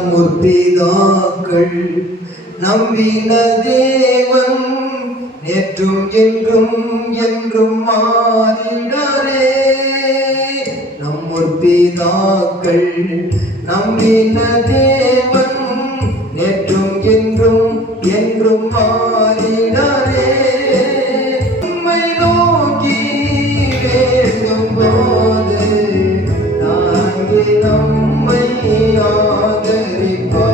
நம் முற்பிதாக்கள் நம்பின தேவன் நேற்றும் என்றும் என்றும் மாறிடாரே. நம் முற்பிதாக்கள் நம்பின தேவன் நேற்றும் என்றும் என்றும் மாறிடாரே. நம்மை நோக்கி வேண்டும் போது நாங்கே நம்மை ஆதரிப்பார்.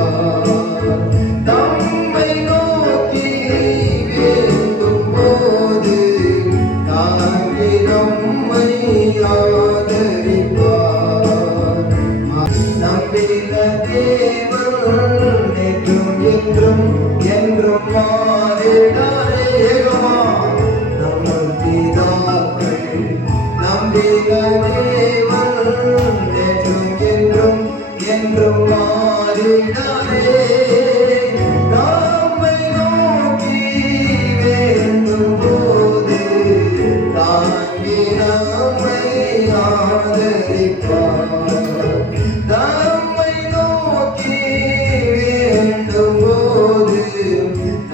நம்மை நோக்கி வேண்டும் போது நாங்கே நம்மை ஆதரிப்பார். நம்பின தேவன் நேற்றும் என்றும் என்றும் மாறிடாரே. நம்ம பிதாக்கள் நம்பின தேவன் நேற்றும் என்றும் என்றும் மாறிடாரே. நம்மை நோக்கி வேண்டும் போது தாங்கி நம்மை ஆதரிப்பார். நம்மை நோக்கி வேண்டும் போது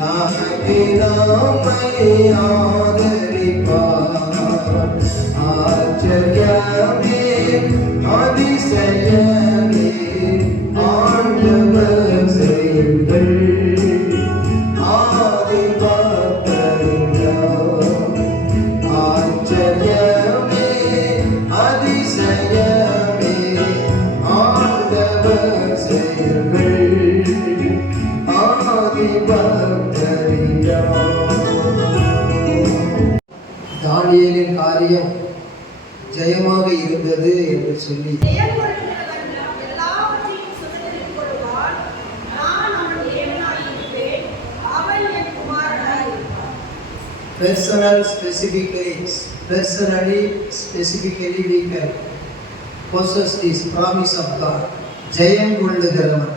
தாங்கி நம்மை ஆதரிப்பார். ஆச்சரியமே அதிசயமே ஆண்டவர் செயல்கள் ஆதி பக்தரிடம். ஆச்சரியமே அதிசயமே ஆண்டவர் செயல்கள் ஆதி பக்தரிடம். தானியேலின் காரியம் ஜெயமாக இருந்தது என்று சொல்லி specifically we can possess this promise of God. ஜெயம் கொள்ளுகிறவன்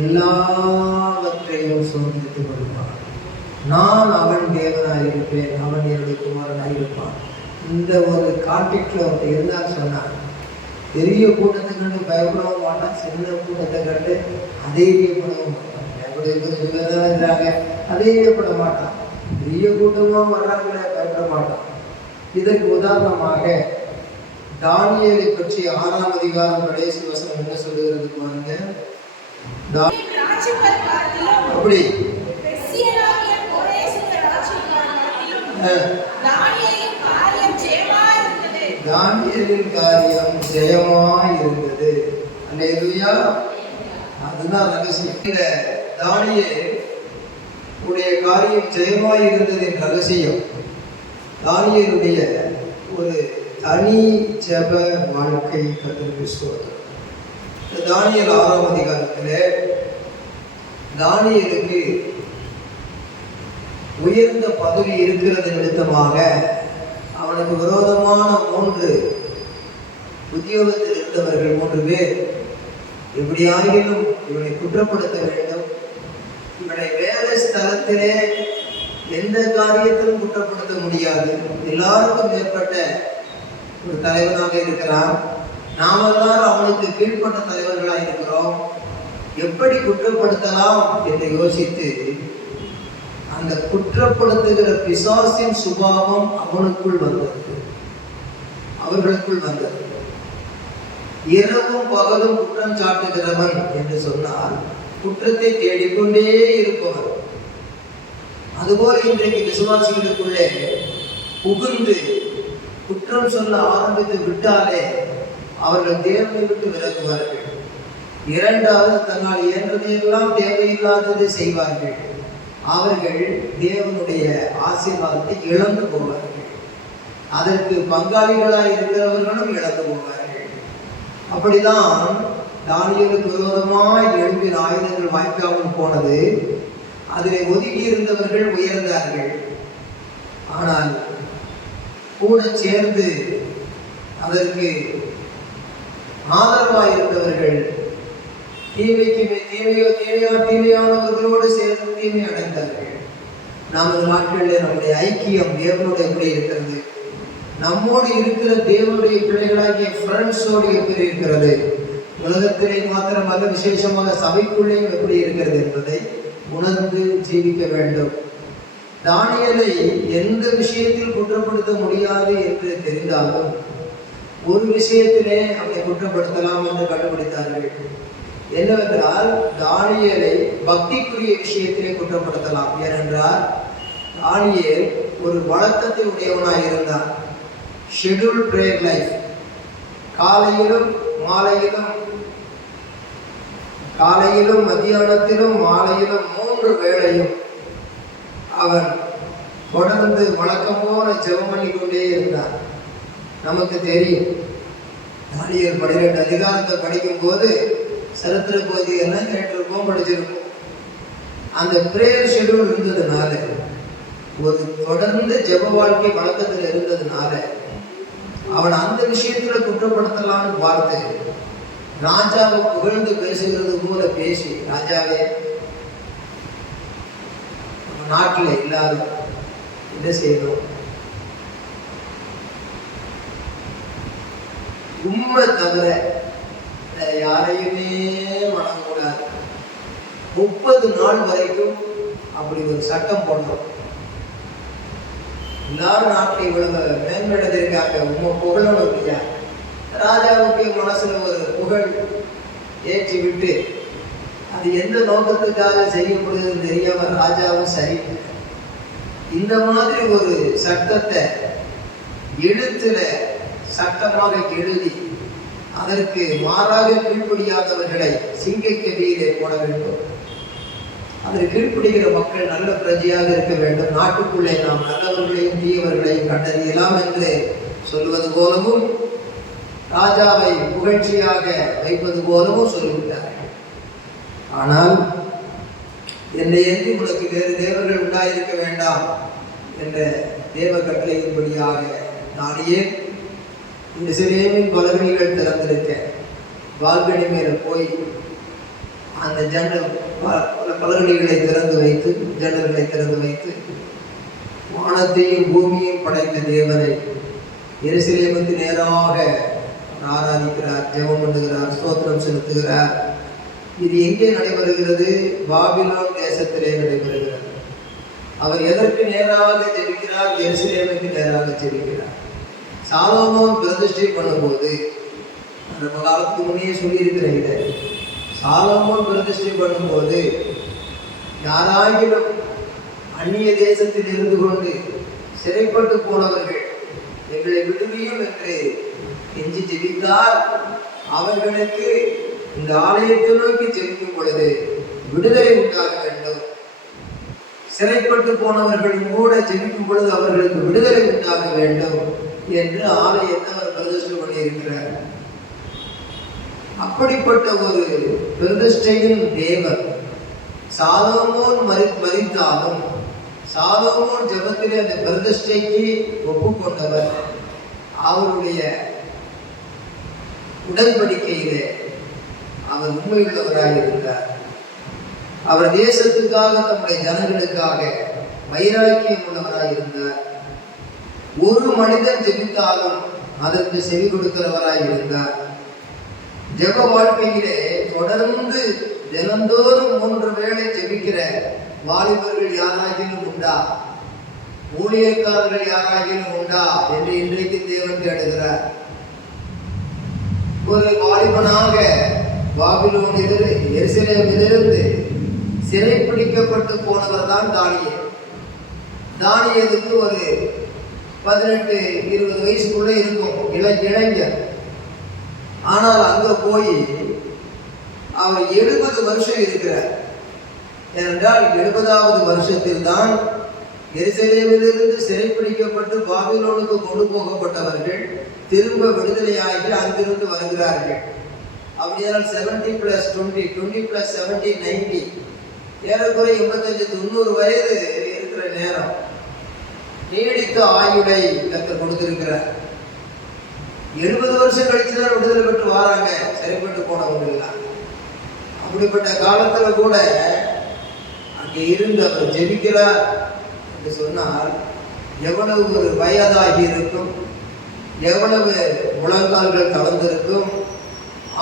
எல்லாவற்றையும் சோதித்துக் கொள்வான். நான் அவன் தேவனாயிருப்பேன், அவன் என்னுடைய குமாரனாயிருப்பான். இந்த ஒரு கான்டெக்ட்ல ஒருத்தர் இருந்தால் சொன்னான். பெரிய கூட்டத்தை கண்டு பயப்படவும் மாட்டான், சின்ன கூட்டத்தை கண்டு அதைரியப்படவும் மாட்டான். இருக்கிறாங்க, அதைரியப்பட மாட்டான். பெரிய கூட்டமாக வர்றாங்களே பயப்பட மாட்டான். இதற்கு உதாரணமாக தானியேலை பற்றி 6ஆம் அதிகாரம் கடைசி வசனம் என்ன சொல்லுகிறது பாருங்க. அப்படி தானியேலின் காரியம் ஜெயமாய் இருந்தது. அல்லேலூயா. அதுதான் ரகசியம். இந்த தானியேல் உடைய காரியம் ஜெயமாய் இருந்ததின் ரகசியம் தானியேலுடைய ஒரு தனி ஜெப வாழ்க்கை கர்த்தருக்கு ஸ்தோத்திரம். தானியேல் 6ஆம் அதிகாரத்தில் தானியேலுக்கு உயர்ந்த பதவி இருக்கிறது நிமித்தமாக அவனுக்கு விரோதமான 3 உத்தியோகத்தில் இருந்தவர்கள் 3 பேர் எப்படியாகிலும் இவனை குற்றப்படுத்த வேண்டும், இவனை வேலை ஸ்தலத்திலே எந்த காரியத்திலும் குற்றப்படுத்த முடியாது, எல்லாருக்கும் மேற்பட்ட ஒரு தலைவனாக இருக்கிறான், நாம் எல்லாரும் அவனுக்கு கீழ்ப்பட்ட தலைவர்களாக இருக்கிறோம், எப்படி குற்றப்படுத்தலாம் என்று யோசித்து அந்த குற்றப்படுத்துகிற பிசாசின் சுபாவம் அவனுக்குள் வந்தது, அவர்களுக்குள் வந்தது. இரவும் பகலும் குற்றம் சாட்டுகிறவன் என்று சொன்னால் குற்றத்தை தேடிக்கொண்டே இருப்பவர். அதுபோல இன்றைக்கு விசுவாசிகளுக்குள்ளே புகுந்து குற்றம் சொல்ல ஆரம்பித்து விட்டாலே அவர்கள் தேவனை விட்டு விலகுவார்கள். இரண்டாவது, தன்னால் இயன்றதையெல்லாம் தேவையில்லாததை செய்வார்கள். அவர்கள் தேவனுடைய ஆசீர்வாதத்தை இழந்து போவார்கள். அதற்கு பங்காளிகளாக இருக்கிறவர்களும் இழந்து போவார்கள். அப்படிதான் தானியேலுக்கு விரோதமாய் எழும்பின ஆயுதங்கள் வாய்க்காமல் போனது. அதிலே ஒதுங்கி இருந்தவர்கள் உயர்ந்தார்கள். ஆனால் கூட சேர்ந்து அதற்கு ஆதரவாக இருந்தவர்கள் தீமையானவர்களோடு சேர்ந்து தீமை அடைந்தார்கள். நமது நாட்களில் நம்முடைய ஐக்கியம் தேவனுடைய எப்படி இருக்கிறது? நம்மோடு இருக்கிற தேவனுடைய பிள்ளைகளாகிய ஃப்ரெண்ட்ஸோடு எப்படி இருக்கிறது? உலகத்திலே மாத்திரமல்ல, விசேஷமாக சபைக்குள்ளேயும் எப்படி இருக்கிறது என்பதை உணர்ந்து ஜீவிக்க வேண்டும். தானியேலை எந்த விஷயத்தில் குற்றப்படுத்த முடியாது என்று தெரிந்தாலும் ஒரு விஷயத்திலே அவனை குற்றப்படுத்தலாம் என்று கண்டுபிடித்தார்கள். என்னவென்றால், தானியேலை பக்திக்குரிய விஷயத்திலே குற்றப்படுத்தலாம். ஏனென்றால் தானியேல் ஒரு வழக்கத்தை உடையவனாய் இருந்தான். Schedule prayer life. காலையிலும் மத்தியானத்திலும் மாலையிலும் 3 வேளையும் அவன் தொடர்ந்து வழக்கம் போல ஜெபம் பண்ணி கொண்டே இருந்தான். நமக்கு தெரியும், தானியேல் 12 அதிகாரத்தை படிக்கும் போது சரித்திர பகுதியெல்லாம் கேட்டிருப்போம், படிச்சிருப்போம். அந்த பிரேயர் ஷெட்யூல் இருந்ததுனால, ஒரு தொடர்ந்து ஜெப வாழ்க்கை வழக்கத்தில் இருந்ததுனால அவன் அந்த விஷயத்துல குற்றப்படுத்தலாம்னு பார்த்து ராஜாவை புகழ்ந்து பேசுகிறது போல பேசி, ராஜாவே, நம்ம நாட்டில் எல்லாரும் என்ன செய்யணும், உண்மை தவிர யாரையுமே வணங்கக்கூடாது, 30 நாள் வரைக்கும் அப்படி ஒரு சட்டம் போடணும். எல்லாரும் நாட்டில் இவ்வளவு மேம்படுத்திருக்காங்க, உண்மை புகழணும் இல்லையா? ராஜாவுக்கு மனசுல ஒரு புகழ் ஏற்றி விட்டு அது எந்த நோக்கத்துக்காக செய்யப்படுதுன்னு தெரியாம ராஜாவும் சரி இந்த மாதிரி ஒரு சட்டத்தை எழுத்துல சட்டமாக எழுதி அதற்கு மாறாக கீழ்ப்படியாதவர்களை சிங்கக்கடியிலே போட வேண்டும். அதற்கு கீழ்ப்படுகிற மக்கள் நல்ல பிரஜையாக இருக்க வேண்டும். நாட்டுக்குள்ளே நாம் நல்லவர்களையும் தீயவர்களையும் கண்டறியலாம் என்று சொல்வது போலவும் ராஜாவை புகழ்ச்சியாக வைப்பது போலவும் சொல்லிவிட்டார்கள். ஆனால் என்னை என்று உனக்கு வேறு தேவர்கள் உண்டாயிருக்க வேண்டாம் என்ற தேவ கட்டளையின்படியாக தானியேல் இந்த சிலேமின் பலகணிகள் திறந்திருக்க பால்கனி மேல போய் அந்த பலகணிகளை திறந்து வைத்து, ஜன்னல்களை திறந்து வைத்து, வானத்தையும் பூமியையும் படைத்த தேவனை எருசலேமுக்கு நேராக ஆராதிக்கிறார், ஜெபம் பண்ணுகிறார், ஸ்தோத்திரம் செலுத்துகிறார். இது எங்கே நடைபெறுகிறது? பாபிலோன் தேசத்திலே நடைபெறுகிறது. அவர் எதற்கு நேராக ஜெபிக்கிறார்? எருசலேமுக்கு நேராக ஜெபிக்கிறார். சாலமோன் பிரதிஷ்டை பண்ணும்போது, ரொம்ப காலத்துக்கு முன்னே சொல்லியிருக்கிறேன் இதை, சாலமோன் பிரதிஷ்டை பண்ணும்போது யாராகிலும் அந்நிய தேசத்தில் இருந்து கொண்டு சிறைப்பட்டு போனவர்கள் எங்களை விடுவியும் என்று எஞ்சி ஜெபித்தால் அவர்களுக்கு இந்த ஆலயத்தை நோக்கி ஜெபிக்கும் பொழுது விடுதலை உண்டாக வேண்டும். சிறைப்பட்டு போனவர்களும் கூட ஜெபிக்கும் பொழுது அவர்களுக்கு விடுதலை உண்டாக வேண்டும் என்று ஆலயத்தை அவர் பிரதிஷ்டை பண்ணியிருக்கிறார். அப்படிப்பட்ட ஒரு பிரதிஷ்டையின் தேவர் சாலமோன் மரித்தாலும் சாலமோன் ஜெபத்திலே அந்த பிரதிஷ்டைக்கு ஒப்புக்கொண்டவர். அவருடைய உடன்படிக்கையிலே அவர் உண்மையுள்ளவராக இருந்தார். அவர் தேசத்துக்காக, தம்முடைய ஜனங்களுக்காக வைராக்கியம் உள்ளவராக இருந்தார். ஒரு மனிதன் ஜெபித்தாலும் அதற்கு செவி கொடுக்கிறவராக இருந்தார். ஜெப வாழ்க்கையிலே தொடர்ந்து தினந்தோறும் 3 வேளை ஜெபிக்கிற வாலிபர்கள் யாராகிலும் உண்டா? ஊழியக்காரர்கள் யாராகிலும் உண்டா என்று இன்றைக்கு தேவன் தேடுகிறார். ஒரு வாலிபனாக பாபிலோனிலிருந்து, எருசலேமிலிருந்து சிறைப்பிடிக்கப்பட்டு போனவர் தான் தானியேல். தானியேலுக்கு ஒரு 18-20 வயசுக்குள்ள இருக்கும், இளைஞர். ஆனால் அங்க போய் அவர் 70 வருஷம் இருக்கிறார். ஏனென்றால் 70வது வருஷத்தில் தான் எருசலேமிலிருந்து சிறைப்பிடிக்கப்பட்டு பாபிலோனுக்கு கொண்டு போகப்பட்டவர்கள் திரும்ப விடுதலையாகி அங்கிருந்து வருகிறார்கள். அப்படியானால் 70+20, 20+70, 90, ஏறக்குறை 85-90 வயது இருக்கிற நேரம். நீடித்த ஆயுளை கர்த்தர் கொடுத்திருக்கிறார். 70 வருஷம் கழிச்சுதான் விடுதலை பெற்று வராங்க சிறைப்பட்டு போனவங்க எல்லாம். அப்படிப்பட்ட காலத்துல கூட அங்கே இருந்து அவர் ஜெபிக்கிறார் என்று சொன்னால் எவ்வளவு ஒரு வயதாகி இருக்கும், எவ்வளவு முழங்கால்கள் கலந்திருக்கும்.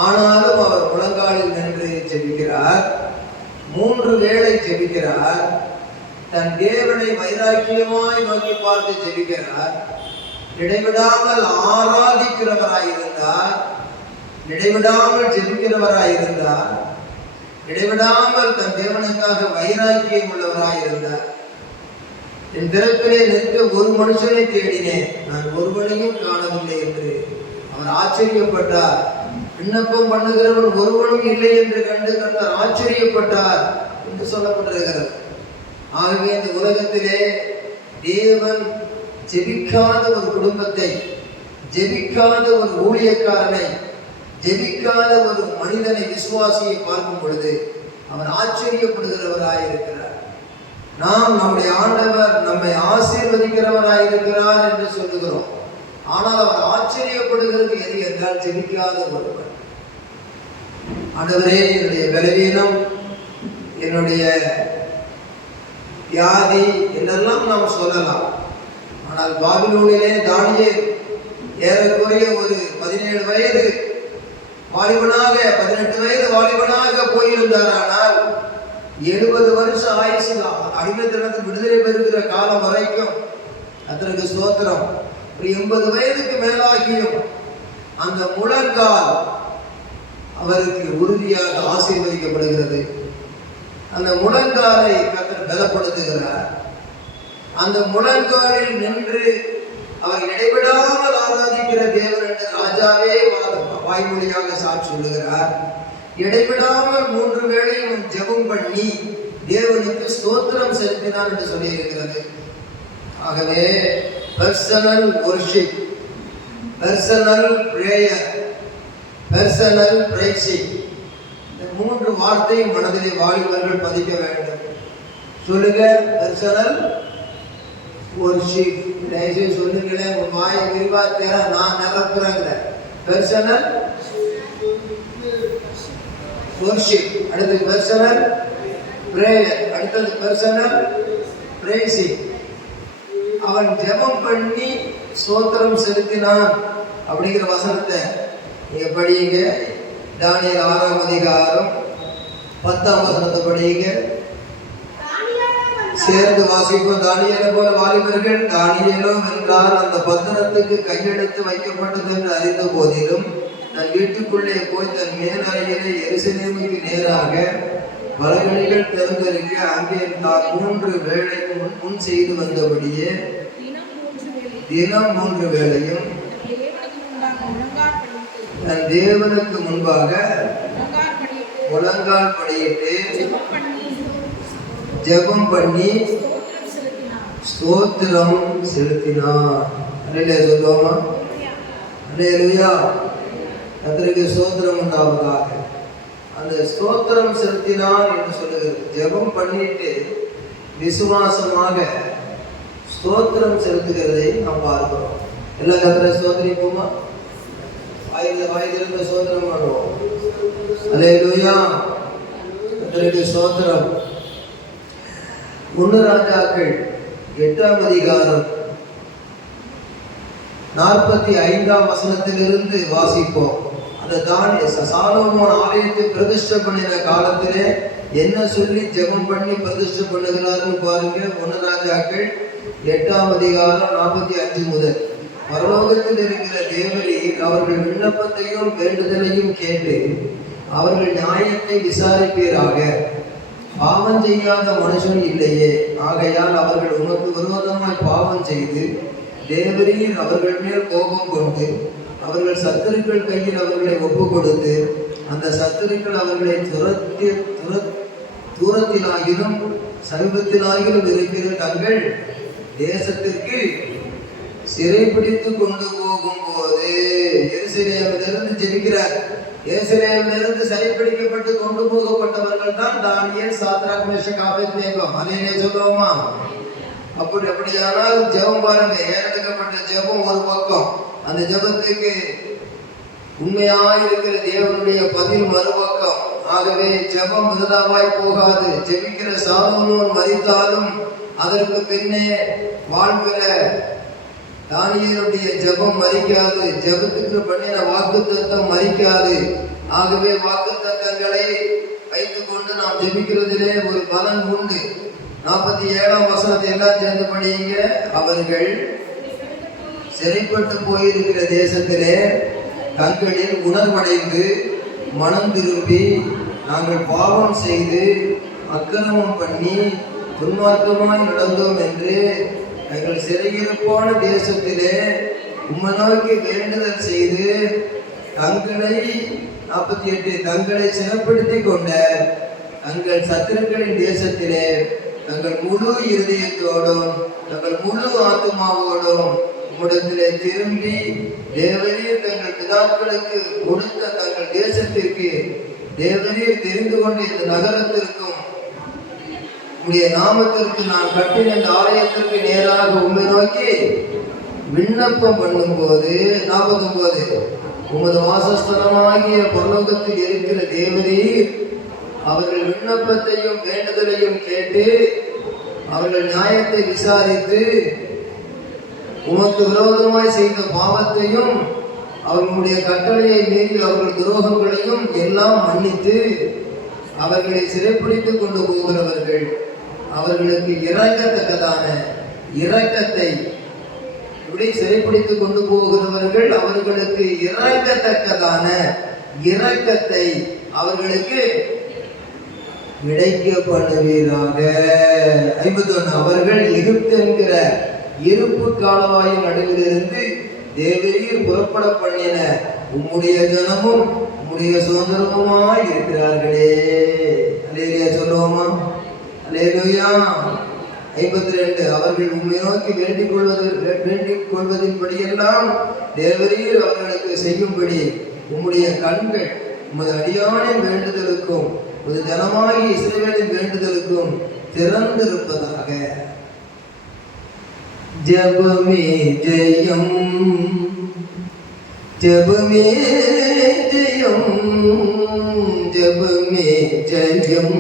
ஆனாலும் அவர் முழங்காலில் நின்று ஜெபிக்கிறார். 3 வேளை ஜெபிக்கிறார். தன் தேவனை வைராக்கியமாய் நோக்கி பார்த்து ஜெபிக்கிறார். இடைவிடாமல் ஆராதிக்கிறவராயிருந்தார், இடைவிடாமல் ஜெபிக்கிறவராயிருந்தார், இடைவிடாமல் தன் தேவனுக்காக வைராக்கியம் உள்ளவராயிருந்தார். என் திறப்பிலே நிற்க ஒரு மனுஷனை தேடினேன், நான் ஒருவனையும் காணவில்லை என்று அவர் ஆச்சரியப்பட்டார். விண்ணப்பம் பண்ணுகிறவன் ஒருவனும் இல்லை என்று கண்டு கர்த்தர் ஆச்சரியப்பட்டார் என்று சொல்லப்பட்டிருக்கிறது. ஆகவே இந்த உலகத்திலே தேவன் ஜெபிக்காத ஒரு குடும்பத்தை, ஜெபிக்காத ஒரு ஊழியக்காரனை, ஜெபிக்காத ஒரு மனிதனை, விசுவாசியை பார்க்கும் பொழுது அவர் ஆச்சரியப்படுகிறவராயிருக்கிறார். நாம் நம்முடைய ஆண்டவர் நம்மை ஆசீர்வதிக்கிறவராயிருக்கிறார் என்று சொல்லுகிறோம். ஆனால் அவர் ஆச்சரியப்படுகிறது எது என்றால் ஜெபிக்காத ஒருவர். ஆண்டவரே, என்னுடைய பலவீனம், என்னுடைய வியாதி என்றெல்லாம் நாம் சொல்லலாம். ஆனால் பாபிலோனிலே தானியேல் ஏறக்குறைய ஒரு 17 வயது வாலிபனாக, 18 வயது வாலிபனாக போயிருந்தார். ஆனால் 70 வருஷம் ஆயுசு அடிமைத்தனத்தில் விடுதலை பெறுகிற காலம் வரைக்கும் அதற்கு ஸ்தோத்திரம். ஒரு 80 வயதுக்கு மேலாகியும் அந்த முழங்கால் அவருக்கு உறுதியாக ஆசீர்வதிக்கப்படுகிறது. அந்த முழங்காலை கர்த்தர் பலப்படுத்துகிறார். அந்த முழங்காலில் நின்று அவர் இடைவிடாமல் ஆராதிக்கிற தேவன் என்று ராஜாவே வாய்மொழியாக சாட்சி சொல்லுகிறார். இடைவிடாமல் 3 வேளையும் ஜெபம் பண்ணி தேவனுக்கு ஸ்தோத்திரம் செலுத்தினார் என்று சொல்லியிருக்கிறது. ஆகவே personal worship, personal prayer, personal pricing, இந்த 3 வார்த்தையும் மனதிலே வாலிபர்கள் பதிக்க வேண்டும். சொல்லுங்க, பர்சனல் வொர்ஷிப். தயவுசெய்து சொல்லுங்களேன், உன் வாயை விரிவா தேர நான் நிரப்புறேங்கிற. பர்சனல் வொர்ஷிப், அடுத்தது பர்சனல் பிரேயர், அடுத்தது பர்சனல் பிரைசிங். அவன் ஜெபம் பண்ணி ஸ்தோத்திரம் செலுத்தினான் அப்படிங்கிற வசனத்தை நீங்க படியுங்க. தானியேல் 6ஆம் அதிகாரம் 10ஆம் வசனத்தை படியுங்க. சேர்ந்து வாசிப்போம். தானியேலை போல வாலிபர்கள் தானியேலோ என்றால் அந்த பத்திரத்துக்கு கையெழுத்து வைக்கப்பட்டது என்று அறிந்த போதிலும் தன் வீட்டுக்குள்ளே போய் தன் மேலறையிலே எருசலேமுக்கு நேராக வலகணிகள் திறந்திருக்க அங்கே தான் 3 வேளை முன் செய்து வந்தபடியே தினம் 3 வேளையும் தன் தேவனுக்கு முன்பாக முழங்கால் படியிட்டு ஜெபம் பண்ணி ஸ்தோத்திரம் செலுத்தினார். அல்லேலூயா சொல்லுவோமா? அல்லேலூயா. கர்த்தருக்கு ஸ்தோத்திரம் உண்டாவதாக. அந்த ஸ்தோத்திரம் செலுத்தினார் என்று சொல்லுகிறது. ஜெபம் பண்ணிட்டு விசுவாசமாக ஸ்தோத்திரம் செலுத்துகிறதை நாம் பார்க்கிறோம். எல்லா கர்த்தரை ஸ்தோத்திரிப்போமா? வாயிலிருந்து ஸ்தோத்திரம் பண்ணுவோம். அல்லேலூயா. கர்த்தருக்கு ஸ்தோத்திரம். 1 ராஜாக்கள் 8ஆம் அதிகாரம் 45ஆம் வசனத்திலிருந்து வாசிப்போம். அந்த சாலோமோன் ஆலயத்தை பிரதிஷ்டை பண்ணின காலத்திலே என்ன சொல்லி ஜெபம் பண்ணி பிரதிஷ்டை பண்ணுகிறாருன்னு பாருங்க. 1 ராஜாக்கள் 8ஆம் அதிகாரம் 45 முதல். பரலோகத்தில் இருக்கிற தேவரீர் அவர்கள் விண்ணப்பத்தையும் வேண்டுதலையும் கேட்டு அவர்கள் நியாயத்தை விசாரிப்பீராக. பாவம் செய்யாத மனுஷன் இல்லையே, ஆகையால் அவர்கள் உமக்கு விரோதமாய் பாவம் செய்து தேவரீர் அவர்கள் மேல் கோபம் கொண்டு அவர்கள் சத்துருக்கள் கையில் அவர்களை ஒப்பு கொடுத்து அந்த சத்துருக்கள் அவர்களை தூரத்திலாகிலும் சமீபத்திலாகிலும் இருக்கிற தங்கள் தேசத்திற்கு சிறைப்பிடித்து கொண்டு போகும் போது எருசலேமிலிருந்து ஜெபிக்கிறார். எருசலேமிலிருந்து சிறைப்பிடிக்கப்பட்டு கொண்டு போகப்பட்டவர்கள் தான் தானியேல், சாத்ராக், மேஷக், ஆபேத்நேகோ. அல்லேலூயா சொல்லுவோமா? அப்படியானால் ஜெபம் பாருங்க. ஏறெடுக்கப்பட்ட ஜெபம் ஒரு பக்கம், அந்த ஜெபத்துக்கு உண்மையாயிருக்கிற தேவனுடைய பதில் மறுபக்கம். ஆகவே ஜெபம் விருதாவாய் போகாது. ஜெபிக்கிற சாலோமோன் மரித்தாலும் அதற்கு பின்னே வாழ்கிற தானியேலுடைய ஜெபம் மரிக்காது. ஜெபத்துக்கு பண்ணின வாக்குத்தத்தம் மரிக்காது. ஆகவே வாக்குத்தத்தங்களை வைத்துக் கொண்டு நாம் ஜெபிக்கிறதிலே ஒரு பலன் உண்டு. 47ஆம் வசனத்தை எல்லாம் சேர்ந்து படியுங்க. அவர்கள் சிறைப்பட்டு போயிருக்கிற தேசத்திலே தங்களில் உணர்வடைந்து மனம் திரும்பி நாங்கள் பாவம் செய்து அக்கிரமம் பண்ணி துன்மார்க்கமாய் நடந்தோம் என்று எங்கள் சிறையிருப்பான தேசத்திலே உம்மை நோக்கி வேண்டுதல் செய்து தங்களை 48 தங்களை சிறப்படுத்தி கொண்ட தங்கள் சத்துருக்களின் தேசத்திலே தங்கள் முழு இருதயத்தோடும் தங்கள் முழு ஆத்மாவோடும் உம்மிடத்திலே திரும்பி தேவரீர் தங்கள் பிதாக்களுக்கு கொடுத்த தங்கள் தேசத்திற்கு தேவரீர் தெரிந்து கொண்ட இந்த நகரத்திற்கும் உம்முடைய நாமத்திற்கு நான் கட்டின இந்த ஆலயத்திற்கு நேராக உம்மை நோக்கி விண்ணப்பம் பண்ணும்போது 49 உமது வாசஸ்தலமாகிய பரலோகத்தில் இருக்கிற தேவரீர் அவர்கள் விண்ணப்பத்தையும் வேண்டுதலையும் கேட்டு அவர்கள் நியாயத்தை விசாரித்து உமக்கு விரோதமாய் செய்த பாவத்தையும் அவர்களுடைய கட்டளையை மீறி அவர்கள் துரோகங்களையும் எல்லாம் மன்னித்து அவர்களை சிறைப்பிடித்துக் கொண்டு போகிறவர்கள் அவர்களுக்கு இறங்கத்தக்கதான இரக்கத்தை இப்படி சிறைப்பிடித்துக் கொண்டு போகிறவர்கள் அவர்களுக்கு இறங்கத்தக்கதான இரக்கத்தை அவர்களுக்கு கிடைக்க பண்ணுவீராக. 51 அவர்கள் எகிப்து என்கிற இருப்பு காலவாயின் நடுவிலிருந்து தேவரீர் புறப்பட பண்ணின உம்முடைய ஜனமும் உம்முடைய சுதந்திரமுமாய் இருக்கிறார்களே. அல்லேலூயா சொல்லுவோமா? அல்லேலூயா. 52 அவர்கள் உம்மை நோக்கி வேண்டிக் கொள்வதின்படியெல்லாம் தேவரீர் அவர்களுக்கு செய்யும்படி உம்முடைய கண்கள் உமது அடியானின் வேண்டுதலுக்கும் உமது ஜனமாகி இஸ்ரவேலின் வேண்டுதலுக்கும் திறந்திருப்பதாக. ஜெபமே ஜெயம், ஜெபமே ஜெயம், ஜெபமே ஜெயம்,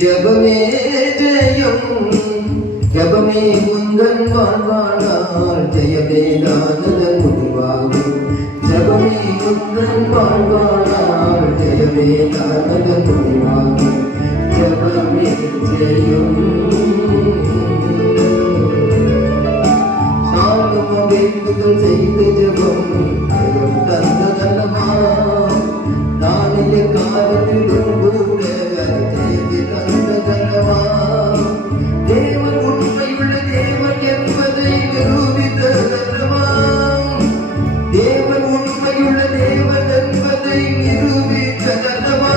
ஜெபமே ஜெயம், ஜெபமே உந்தன் வாழ்வானால் ஜெயமே தானதன் முடிவாகும். ஜெபமே உந்தன் வாழ்வானால் ஜெயமே தானதன் முடிவாகும். ஜெபமே ஜெயம். வேண்டுதல் செய்த ஜெபம் ஜெயம் தந்ததல்லவா. நாளைய காலத்திலும் கூட ஜெயத்தை தந்ததல்லவா. தேவன் உண்மையுள்ள தேவன் என்பதை நிரூபித்ததல்லவா. தேவன் உண்மையுள்ள தேவன் என்பதை நிரூபித்ததல்லவா.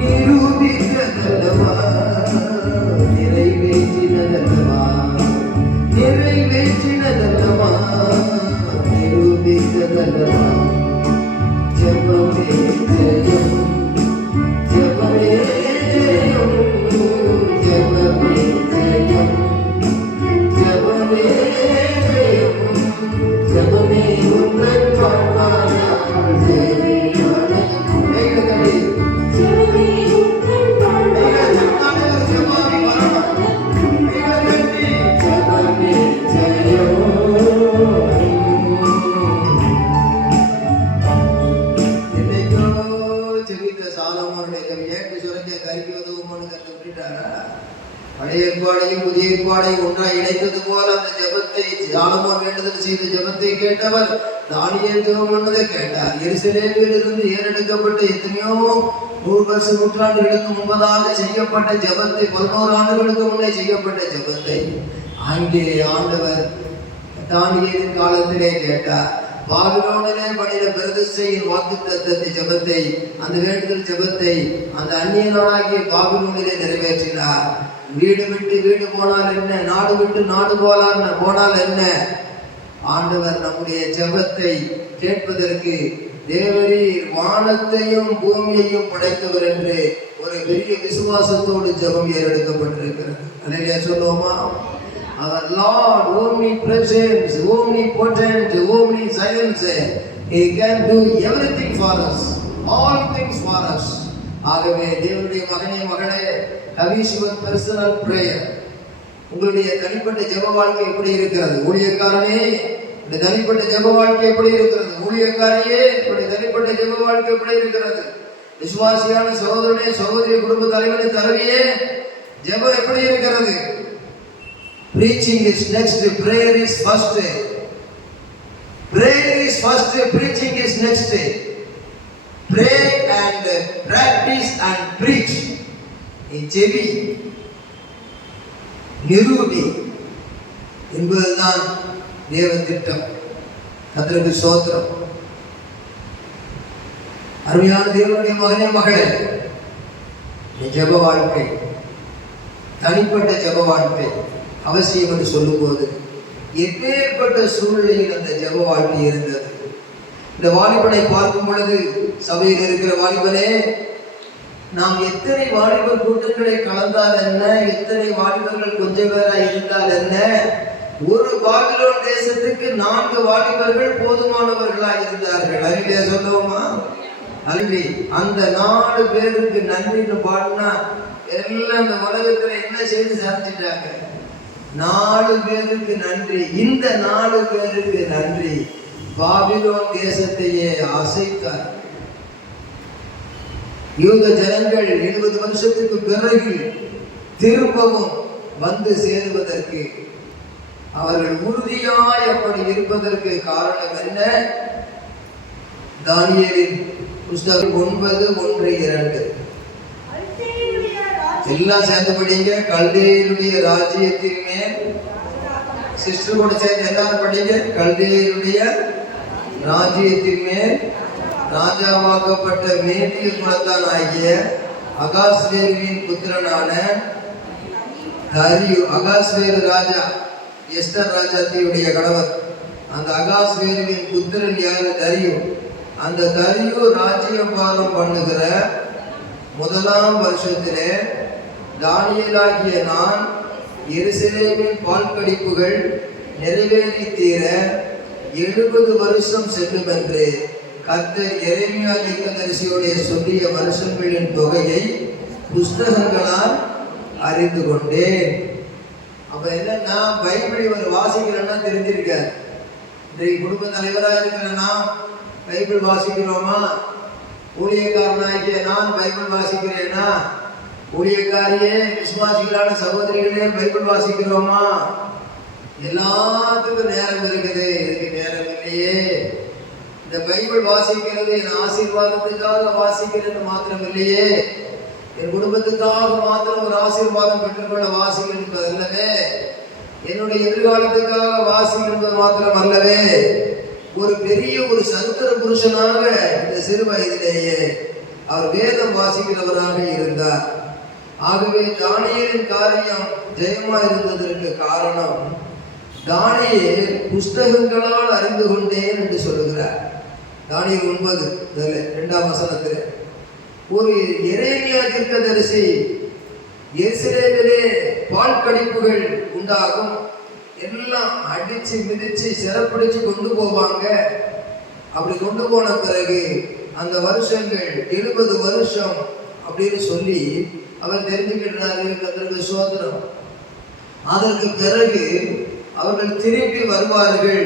நிரூபித்ததல்லவா. நிறைவேற்றினதல்லவா. நிறைவேற்றினதல்லவா. நிரூபித்ததல்லவா. ஜெபமே ஜெயம், ஜெபமே ஜெயம், ஜெபமே ஜெயம், ஜெபமே ஜெயம், ஜெபமே உந்தன் வாழ்வானால் ஜெயமே தானதன் முடிவாகும். ஜெபமே உந்தன் வாழ்வானால் ஜெயமே தானதன் பழைய ஏற்பாடையும் புதிய ஏற்பாடையும் ஒன்றாய் இணைத்தது போல அந்த ஜெபத்தை சாலமோன் வேண்டுதல் செய்த ஜெபத்தை கேட்டவர் தானியேல் ஜெபம் பண்ணதை கேட்டார். எருசலேமில் இருந்து ஏறெடுக்கப்பட்ட எத்தனையோ 100 நூற்றாண்டுகளுக்கு முன்பதாக செய்யப்பட்ட ஜெபத்தை 11 ஆண்டுகளுக்கு முன்னே செய்யப்பட்ட ஜெபத்தை அங்கே ஆண்டவர் தானியேலின் காலத்திலே கேட்டார். பாபிலோனிலே பண்ணின பிரதிஷ்டையின் வாக்குத்தத்தத்தை ஜெபத்தை அந்த வேண்டுதல் ஜெபத்தை அந்த அந்நிய நாடாகிய பாபிலோனிலே நிறைவேற்றினார். வீடு விட்டு வீடு போனால் என்ன, நாடு விட்டு நாடு போனால் என்ன, ஆண்டவர் நம்முடைய ஜெபத்தை கேட்பதற்கு தேவரீர் வானத்தையும் பூமியையும் படைத்தவர் என்று ஒரு பெரிய விசுவாசத்தோடு ஜெபம் ஏறெடுக்கப்பட்டிருக்கிறது. அல்லேலூயா சொல்லுவோமா? Our Lord, omnipresent, omnipotent, omniscience, He can do everything for us, all things for us. ஆகவே தேவனுடைய மகனே மகளே, have your personal prayer. உங்களுடைய தனிப்பட்ட ஜெப வாழ்க்கை எப்படி இருக்கிறது? ஊழியக்காரனே, இந்த தனிப்பட்ட ஜெப வாழ்க்கை எப்படி இருக்கிறது? ஊழியக்காரியே, உங்களுடைய தனிப்பட்ட ஜெப வாழ்க்கை எப்படி இருக்கிறது? விசுவாசியான சகோதரனே, சகோதரி, குடும்ப தலைவனே, தலைவியே, ஜெபம் எப்படி இருக்கிறது? Preaching is next, prayer is first. Prayer is first, preaching is next. Pray and practice and preach. ஜெபி, நிரூபி என்பதுதான் தேவ திட்டம். கர்த்தருக்கு ஸ்தோத்திரம். அருமையான தேவனுடைய மகனே, மகளே, ஜெப வாழ்க்கை, தனிப்பட்ட ஜெப வாழ்க்கை அவசியம் என்று சொல்லும்போது எப்பேற்பட்ட சூழ்நிலையில் அந்த ஜெப வாழ்க்கை இருந்தது. இந்த வாலிபனை பார்க்கும் பொழுது, சபையில் இருக்கிற வாலிபனே, நாம் எத்தனை வாலிபர் கூட்டங்களை கலந்தால் என்ன, எத்தனை வாலிபர்கள் கொஞ்சம் பேரா இருந்தால் என்ன, ஒரு பாபிலோன் தேசத்துக்கு 4 வாலிபர்கள் போதுமானவர்களாக இருந்தார்கள். அறிவிலே சொல்லுவோமா? அல்வி அந்த 4 பேருக்கு நன்றின்னு பாடினா எல்லாம் இந்த உலகத்துல என்ன செய்து சாதிச்சிட்டாங்க. 4 பேருக்கு நன்றி. இந்த 4 பேருக்கு நன்றி பாபிலோன் தேசத்தையே அசைத்தார். யூத ஜனங்கள் 70 வருஷத்துக்கு பிறகு திரும்பவும் வந்து சேருவதற்கு, அவர்கள் உறுதியாய் அப்படி இருப்பதற்கு காரணம் என்ன? தானியேலின் புஸ்தகம் 9:1-2 எல்லாம் சேர்ந்து படிங்க. கல்தேயருடைய ராஜ்யத்தின் மேல், சிஸ்டர் கூட சேர்ந்து எல்லாரும் படிங்க. கல்தேயருடைய ராஜ்யத்தின் மேல் ராஜாவாக்கப்பட்ட மேதிய குலத்தான் ஆகிய அகாஸ்வேருவின் புத்திரனான தரியு. அகாஸ்வேரு ராஜா எஸ்தர் ராஜாத்தியுடைய கணவர். அந்த அகாஸ்வேருவின் புத்திரன் யாரு? தரியு. அந்த தரியு ராஜ்யம் பாலம் பண்ணுகிற 1ஆம் வருஷத்திலே தானியேலாகிய நான் எருசலேமின் பால்கடிப்புகள் நிறைவேறி தீர 70 வருஷம் செல்லும் என்று கர்த்தர் எரேமியா தீர்க்கதரிசியோடைய சொல்லிய வருஷங்களின் தொகையை புஸ்தகங்களால் அறிந்து கொண்டேன். அப்ப என்னன்னா, பைபிள் இவர் வாசிக்கிறேன்னா தெரிஞ்சிருக்காரு. இன்றைக்கு குடும்ப தலைவராக இருக்கிறேன்னா பைபிள் வாசிக்கிறோமா? ஊழியக்காரனாகிய நான் பைபிள் வாசிக்கிறேனா? ஊழியக்காரியே, விசுவாசிகளான சகோதரிகளே, பைபிள் வாசிக்கிறோமா? எல்லாத்துக்கும் நேரம் இருக்குது. இதுக்கு நேரம் இல்லையே. இந்த பைபிள் வாசிக்கிறது என் ஆசீர்வாதத்துக்காக வாசிக்கிறது மாத்திரம் இல்லையே, என் குடும்பத்துக்காக மாத்திரம் ஒரு ஆசீர்வாதம் பெற்றுக்கொள்ள வாசிக்கிறது என்பது அல்லவே, என்னுடைய எதிர்காலத்துக்காக வாசிக்கிறது மாத்திரம் அல்லவே, ஒரு பெரிய ஒரு சரித்திர புருஷனாக இந்த சிறு வயதிலேயே அவர் வேதம் வாசிக்கிறவராக இருந்தார். ஆகவே தானியேலின் காரியம் ஜெயமா இருந்ததற்கு காரணம், தானியேல் புஸ்தகங்களால் அறிந்து கொண்டேன் என்று சொல்லுகிறார். தானியேல் 9:2 வசனத்தில் ஒரு எரேமியா தீர்க்கதரிசி, எருசலேமிலே பால்கடிப்புகள் உண்டாகும், எல்லாம் அடிச்சு மிதிச்சு சிறப்பிடிச்சு கொண்டு போவாங்க. அப்படி கொண்டு போன பிறகு அந்த வருஷங்கள் 70 வருஷம் அப்படின்னு சொல்லி அவர் தெரிஞ்சுக்கிட்டாரு. கர்த்தருக்கு ஸ்தோத்திரம். அதற்கு பிறகு அவர்கள் திருப்பி வருவார்கள்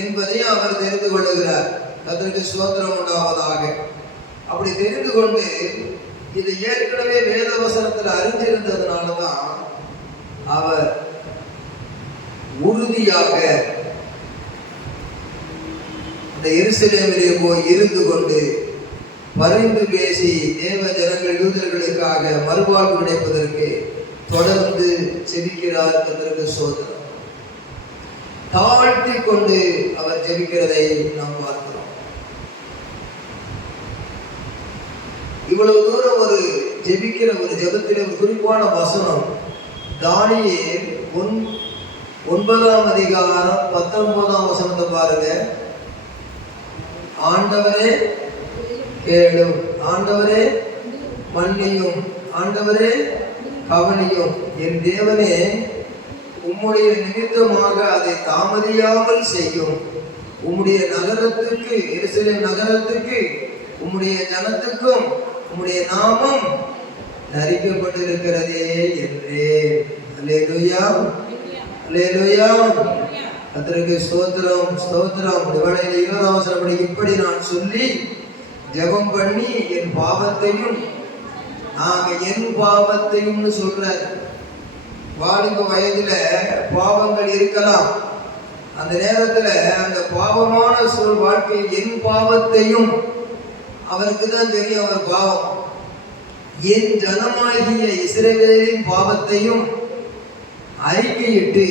என்பதையும் அவர் தெரிந்து கொள்ளுகிறார். கர்த்தருக்கு ஸ்தோத்திரம் உண்டாவதாக. அப்படி தெரிந்து கொண்டு இதை ஏற்கனவே வேத வசனத்தில் அறிந்திருந்ததுனாலதான் அவர் உறுதியாக இந்த எருசலேமிலே போய் இருந்து கொண்டு பரிந்து பேசி தேவ ஜனங்கள் யூதர்களுக்காக மறுவாழ்வு கிடைப்பதற்கு தொடர்ந்து ஜெபிக்கிறார். கர்த்தருக்கு ஸ்தோத்திரம். தாழ்த்தி கொண்டு அவர் ஜெபிக்கிறதை நாம் பார்க்கிறோம். இவ்வளவு தூரம் ஒரு ஜெபிக்கிற ஒரு ஜெபத்திலே ஒரு குறிப்பான வசனம் தானியேல் 9ஆம் அதிகாரம் 19ஆம் வசனத்தை பாருங்க. ஆண்டவரே கேளும், ஆண்டவரே மன்னியும், ஆண்டவரே கவனியும், என் தேவனே உம்முடைய நிமித்தமாக அதை தாமதியாமல் செய்யும். உம்முடைய நகரத்துக்கு, எருசலேம் நகரத்துக்கு, உம்முடைய ஜனத்துக்கும் உம்முடைய நாமம் தரிக்கப்பட்டிருக்கிறதே என்றே. அல்லேலூயா, அல்லேலூயா. கர்த்தருக்கு ஸ்தோத்திரம் ஸ்தோத்திரம். இவளையில் 20ஆம் வசனப்படி இப்படி நான் சொல்லி ஜெபம் பண்ணி என் பாவத்தையும் என் பாவத்தையும்னு சொல்றாரு. வாலிப வயதுல பாவங்கள் இருக்கலாம். அந்த நேரத்துல அந்த பாவமான சொல் வாழ்க்கை என் பாவத்தையும் அவருக்கு தான் தெரியும். அவர் பாவம் என் ஜனமாகிய இஸ்ரவேலின் பாவத்தையும் அறிக்கையிட்டு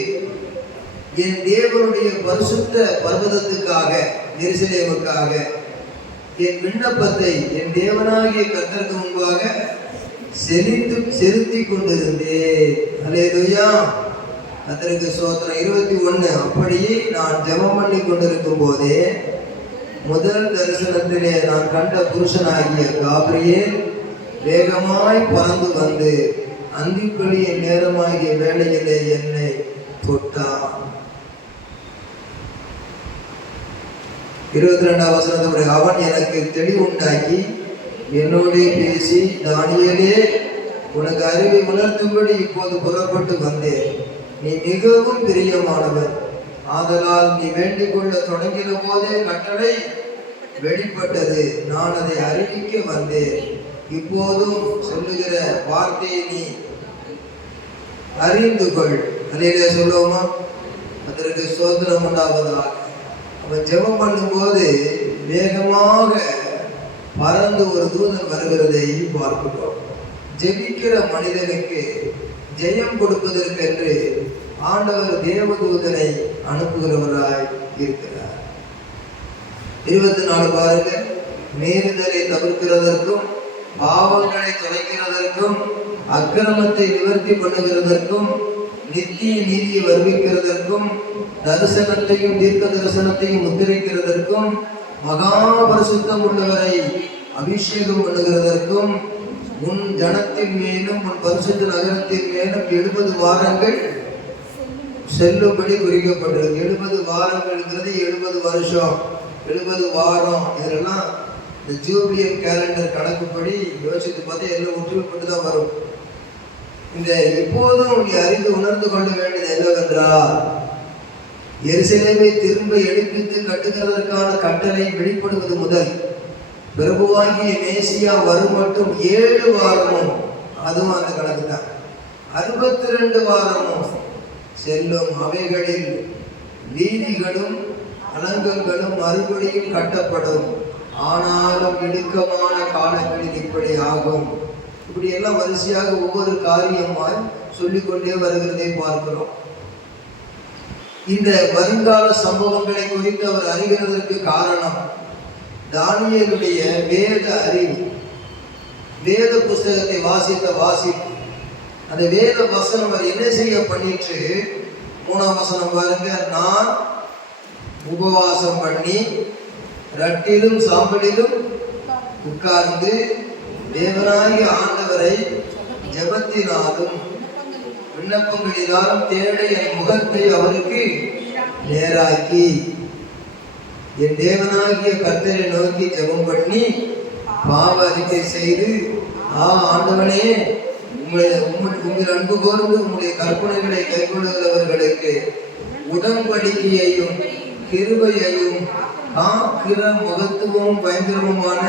என் தேவனுடைய பரிசுத்த பர்வதத்துக்காக எருசலேமுக்காக என் விண்ணப்பத்தை என் தேவனாகிய கர்த்தருக்கு முன்பாக செலுத்தி கொண்டிருந்தேன். அல்லேலூயா. கர்த்தருக்கு ஸ்தோத்திரம். 21 அப்படியே நான் ஜெபம் பண்ணி கொண்டிருக்கும் போதே முதல் தரிசனத்திலே நான் கண்ட புருஷனாகிய காபிரியேல் வேகமாய் பறந்து வந்து அந்திப்பலியின் நேரமாகிய வேளையிலே என்னை தொட்டான். 22ஆம் வசனத்தினுடைய அவன் எனக்கு தெளிவுண்டாக்கி என்னோடே பேசி தானியேலே உனக்கு அறிவை உணர்த்தும்படி இப்போது புறப்பட்டு வந்தேன். நீ மிகவும் பிரியமானவர். ஆதலால் நீ வேண்டிக் கொள்ள தொடங்கின போதே கட்டளை வெளிப்பட்டது. நான் அதை அறிவிக்க வந்தேன். இப்போதும் சொல்லுகிற வார்த்தையை நீ அறிந்து கொள். அல்லேலூயா சொல்லுவோமா? அதற்கு ஸ்தோத்திரம் உண்டாவதாக. அவன் ஜெபம் பண்ணும்போது வேகமாக பறந்து ஒரு தூதன் வருகிறதை பார்க்கிறோம். ஜெபிக்கிற மனிதனுக்கு ஜெயம் கொடுப்பதற்கென்று ஆண்டவர் தேவதூதனை அனுப்புகிறவராய் இருக்கிறார். 24 பாருங்க. மீறுதலை தவிர்க்கிறதற்கும் பாவங்களை தொலைக்கிறதற்கும் அக்கிரமத்தை நிவர்த்தி பண்ணுகிறதற்கும் நித்திய நீதியை வருவிக்கிறதற்கும் தரிசனத்தையும் தீர்க்க தரிசனத்தையும் முத்திரைக்கிறதற்கும் மகாபரிசுத்தம் உள்ளவரை அபிஷேகம் பண்ணுகிறதற்கும் உன் ஜனத்தின் மேலும் உன் பரிசுத்த நகரத்தின் மேலும் 70 வாரங்கள் செல்லும்படி குறிக்கப்பட்டது. 70 வாரங்கள்ங்கிறது 70 வருஷம், 70 வாரம். இதெல்லாம் இந்த ஜூபிலியன் கேலண்டர் கணக்குப்படி யோசித்து பார்த்தா எல்லாம் ஒற்றுமைப்பட்டு தான் வரும். இந்த இப்போதும் நீ அறிந்து உணர்ந்து கொள்ள வேண்டியது என்னவென்றால் எருசலேமை திரும்ப எடுப்பித்து கட்டுகிறதற்கான கட்டளை வெளிப்படுவது முதல் பிரபுவாகிய மேசியா வரும் மட்டும் 7 வாரமும், அதுவும் அந்த கணக்கு தான், 62 வாரமும் செல்லும். அவைகளில் வீதிகளும் அலங்கங்களும் மறுபடியும் கட்டப்படும். ஆனாலும் இடுக்கமான காலங்களில் இப்படி ஆகும். இப்படி எல்லாம் வரிசையாக ஒவ்வொரு காரியமாய் சொல்லிக்கொண்டே வருகிறதை பார்க்கிறோம். இந்த வருங்கால சம்பவங்களை குறித்து அவர் அறிகிறதற்கு காரணம் தானியேலுடைய வேத அறிவு. வேத புஸ்தகத்தை வாசிப்பு. அந்த வேத வசனம் அவர் என்ன செய்ய பண்ணிட்டு 3ஆம் வசனம் பாருங்க. நான் உபவாசம் பண்ணி ரட்டிலும் சாம்பலிலும் உட்கார்ந்து தேவனாகிய ஆண்டவரை ஜெபத்தினாலும் விண்ணப்பங்களினாலும் தேட என் முகத்தை அவருக்கு நேராக்கி என் தேவனாகிய கர்த்தரை நோக்கி ஜெபம் பண்ணி பாவ அறிக்கை செய்து ஆண்டவனே உங்கள் அன்பு கோர்ந்து உங்களுடைய கற்பனைகளை கைக்கொள்ளுகிறவர்களுக்கு உடன்படிக்கையையும் கிருபையையும் காக்கிற முகத்துவம் பயங்கரமான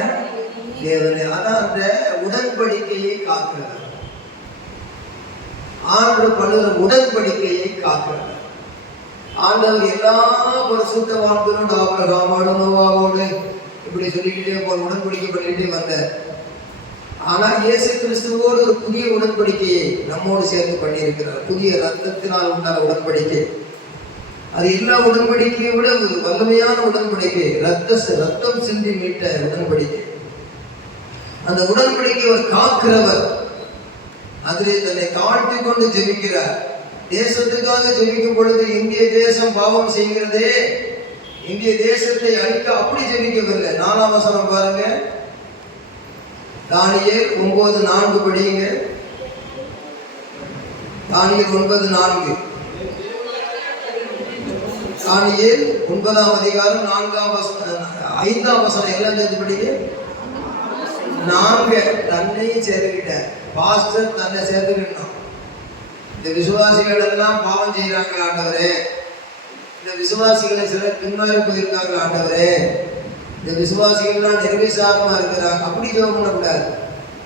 தேவனே. அதான் அந்த உடன்படிக்கையை காக்கிறார். ஆண்டவர் பண்ணுகிற உடன்படிக்கையை காக்கிறார். ஆண்டவர் எல்லா பரிசுத்தவான்களோடு ஆபிரகாமோடு நோவாவோடு இப்படி சொல்லிக்கிட்டே போன உடன்படிக்கை பண்ணிக்கிட்டே வந்தார். ஆனால் இயேசு கிறிஸ்துவோடு ஒரு புதிய உடன்படிக்கையை நம்மோடு சேர்ந்து பண்ணியிருக்கிறார். புதிய ரத்தத்தினால் உண்டான உடன்படிக்கை. அது எல்லா உடன்படிக்கையை விட ஒரு வல்லமையான உடன்படிக்கை. ரத்தம் சிந்தி மீட்ட உடன்படிக்கை. அந்த உடன்படிக்கை அவர் காக்கிறவர். அதிலே தன்னை தாழ்த்தி கொண்டு ஜெபிக்கிறார். தேசத்துக்காக ஜெபிக்கும் பொழுது இந்திய தேசம் பாவம் செய்கிறதே, இந்திய தேசத்தை அழிக்க அப்படி ஜெபிக்கவில்லை. 4ஆம் வசனம் பாருங்க. தானியேல் 9:4 படியுங்க. தானியேல் 9:4. தானியேல் 9ஆம் அதிகாரம் 4ஆம் வசனம் 5ஆம் வசனம் எல்லாம் சேர்த்து படிங்க. நாங்க தன்னையும் சேர்த்துக்கிட்ட பாஸ்டர் தன்னை சேர்த்துக்கிட்டோம். இந்த விசுவாசிகள் எல்லாம் பாவம் செய்யறாங்க ஆண்டவரே, இந்த விசுவாசிகளை சிலர் பின்மாறி போயிருக்காங்க. ஆண்டவரே, இந்த விசுவாசிகள்லாம் நிர்விசாரமா இருக்கிறாங்க, அப்படி ஜெபம் பண்ணக்கூடாது.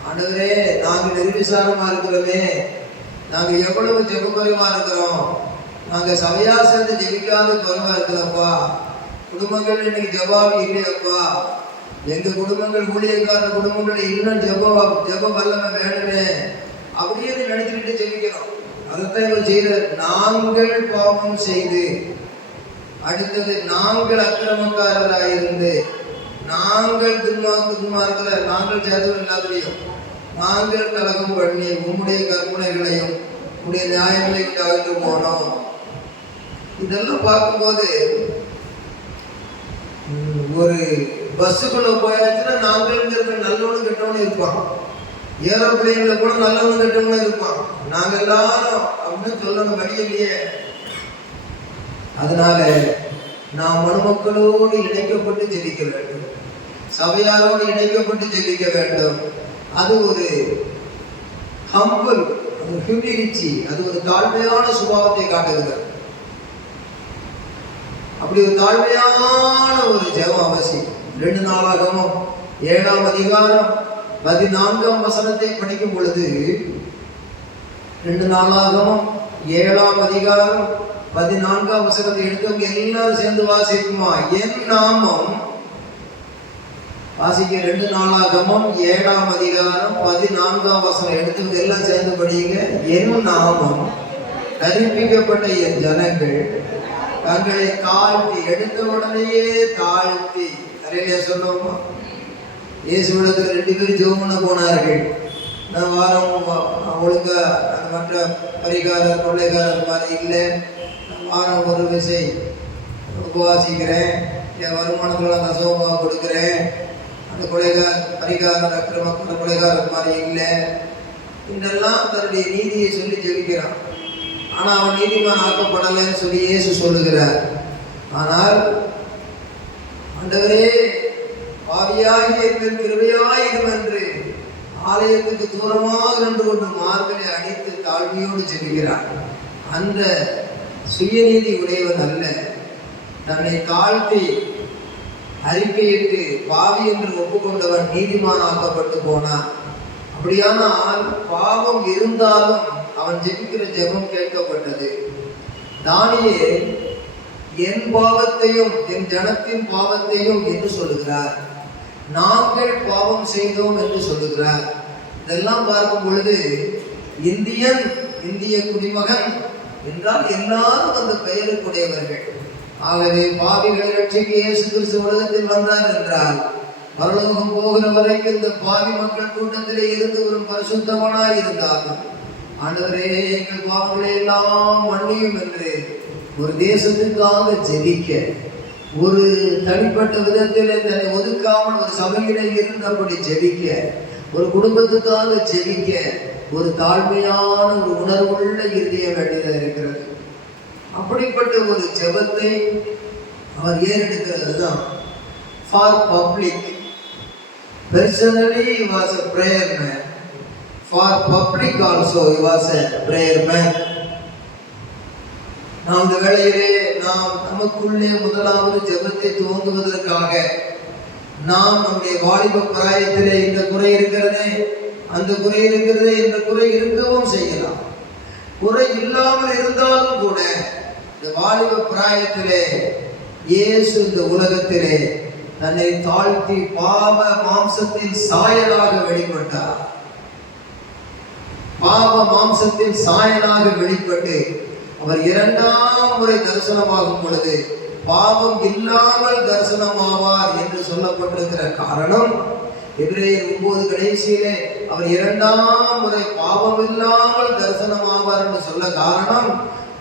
ஆண்டவரே, நாங்கள் நிர்விசாரமா இருக்கிறோமே, நாங்கள் எவ்வளவு ஜெப குறைவா இருக்கிறோம், நாங்கள் சபையா சேர்ந்து ஜெபிக்காத குறைவா இருக்கிறப்பா, குடும்பங்கள் இன்னைக்கு ஜெபம் இல்லையப்பா, எங்க குடும்பங்கள் ஊழியக்கார குடும்பங்கள் இன்னும் ஜெப வல்லமை வேணுமே அப்படியே நினைச்சுக்கிட்டு ஜெபிக்கிறோம். அதைத்தான் இவர் செய்தார். நாங்கள் பாவம் செய்து, அடுத்தது நாங்கள் அக்கிரமக்காரராயிருந்து, நாங்கள் துன்மார்க்கிற நாங்கள் சேர்த்து இல்லாததையும், நாங்கள் கலகம் பண்ணி உம்முடைய கற்பனைகளையும் உம்முடைய நியாயங்களையும் அகன்று போனோம். இதெல்லாம் பார்க்கும்போது ஒரு பஸ்ஸுக்குள்ள போயாச்சுன்னா நாங்கள் நல்லவனு கெட்டவனு இருப்பான், ஏரோப்ளைன்ல கூட நல்லவனு கெட்டவனு இருப்பான், நாங்கள் எல்லாரும் அப்படின்னு சொல்லணும் வழி இல்லையே. அதனால நாம் மனுமக்களோடு இணைக்கப்பட்டு ஜெபிக்க வேண்டும், சபையாரோடு இணைக்கப்பட்டு ஜெபிக்க வேண்டும். அது ஒரு ஹம்பிள், அது ஹியூமிலிட்டி, அது ஒரு தாழ்மையான சுபாவத்தை காட்டுகிறது. அப்படி ஒரு தாழ்மையான ஒரு ஜெபம் அவசியம். 2 நாளாகமம் 7ஆம் அதிகாரம் 14ஆம் வசனத்தை படிக்கும் பொழுது, 2 நாளாகமம் 7ஆம் அதிகாரம் 14ஆம் வசனத்தை எடுத்தவங்க எல்லாரும் சேர்ந்து வாசிக்குமா? என் நாமம் வாசிக்க. 2 நாளாகமம் 7ஆம் அதிகாரம் 14ஆம் வசனம் எடுத்தவங்க எல்லாம் சேர்ந்து படிங்க. என் நாமம் கற்பிக்கப்பட்ட என் ஜனங்கள் தங்களை தாழ்த்தி, எடுத்த உடனேயே தாழ்த்தி, நிறைய சொல்லுவோமா? இயேசுவிடத்தில் 2 பேர் ஜெபம் பண்ண போனார்கள். நான் வாரம் ஒழுங்கா மற்ற பரிகாரர் கொள்ளைக்காரர் மாதிரி இல்லை, வாரம் ஒரு விசை உபவாசிக்கிறேன், என் வருமானத்தில் தசமமாக கொடுக்குறேன், அந்த பரிகாரர் அக்கிரம கொலைகாரர் மாதிரி இல்லை, இதெல்லாம் தன்னுடைய நீதியை சொல்லி ஜெபிக்கிறான். ஆனால் அவன் நீதிமான் ஆக்கப்படலைன்னு சொல்லி இயேசு சொல்லுகிறார். ஆனால் ஆண்டவரே, பாவியாகிய பெண் கிருபையாயிரும் என்று ஆலயத்துக்கு தூரமாக நின்று கொண்டு மார்பலை அடித்து தாழ்மையோடு ஜெபிக்கிறார். அந்த சுயநீதி உடையவன் அல்ல, தன்னை தாழ்த்தி அறிக்கையிட்டு பாவி என்று ஒப்புக்கொண்டவன் நீதிமான் ஆக்கப்பட்டு போனான். அப்படியானால் பாவம் இருந்தாலும் அவன் ஜெபிக்கிற ஜெபம் கேட்கப்பட்டது. தானியேல் என் பாவத்தையும் என் ஜனத்தின் பாவத்தையும் என்று சொல்லுகிறார், நாங்கள் பாவம் செய்தோம் என்று சொல்லுகிறார். இதெல்லாம் பார்க்கும் பொழுது இந்திய குடிமகன் என்றால் எல்லாரும் அந்த பெயருக்குடையவர்கள். ஆகவே பாவிகளை ரட்சிக்க இயேசு கிறிஸ்து உலகத்தில் வந்தார் என்றால், பரலோகம் போகிற வரைக்கும் இந்த பாவி மக்கள் கூட்டத்திலே இருந்து ஒரு பரிசுத்தவனாய் இருந்தாலும், ஆண்டவரே எங்கள் பாவங்களை எல்லாம் மன்னியும் என்று ஒரு தேசத்துக்காக ஜெபிக்க, ஒரு தனிப்பட்ட விதத்திலே தன்னை ஒதுக்காமல் ஒரு சபையிலே இருந்தபடி ஜெபிக்க, ஒரு குடும்பத்துக்காக ஜெபிக்க ஒரு தாழ்மையான ஒரு உணர்வுள்ள இருதயம் வேண்டியதாக இருக்கிறது. அப்படிப்பட்ட ஒரு ஜெபத்தை அவர் ஏறெடுக்கிறது தான். For public, personally he was a prayer man. For public also he was a prayer man. நாம் இந்த வேளையிலே நாம் நமக்குள்ளே முதலாவது ஜெபத்தை துவங்குவதற்காக நாம் நம்முடைய வாலிப பிராயத்திலே இந்த குறை இருக்கிறதே, அந்த குறை இருக்கிறதே, இந்த குறை இருக்கவும் செய்யலாம். குறை இல்லாமல் இருந்தாலும் கூட இந்த வாலிப பிராயத்திலே இயேசு இந்த உலகத்திலே தன்னை தாழ்த்தி பாவ மாம்சத்தின் சாயலாக வெளிப்பட்டார். பாவ மாம்சத்தின் சாயலாக வெளிப்பட்டு அவர் 2ஆம் முறை தரிசனமாகும் பொழுது பாவம் இல்லாமல் தரிசனமாவார் என்று சொல்லப்பட்டிருக்கிற காரணம், எபிரேயர் 9 கடைசியிலே அவர் 2ஆம் முறை பாவம் இல்லாமல் தரிசனமாவார் என்று சொல்ல காரணம்,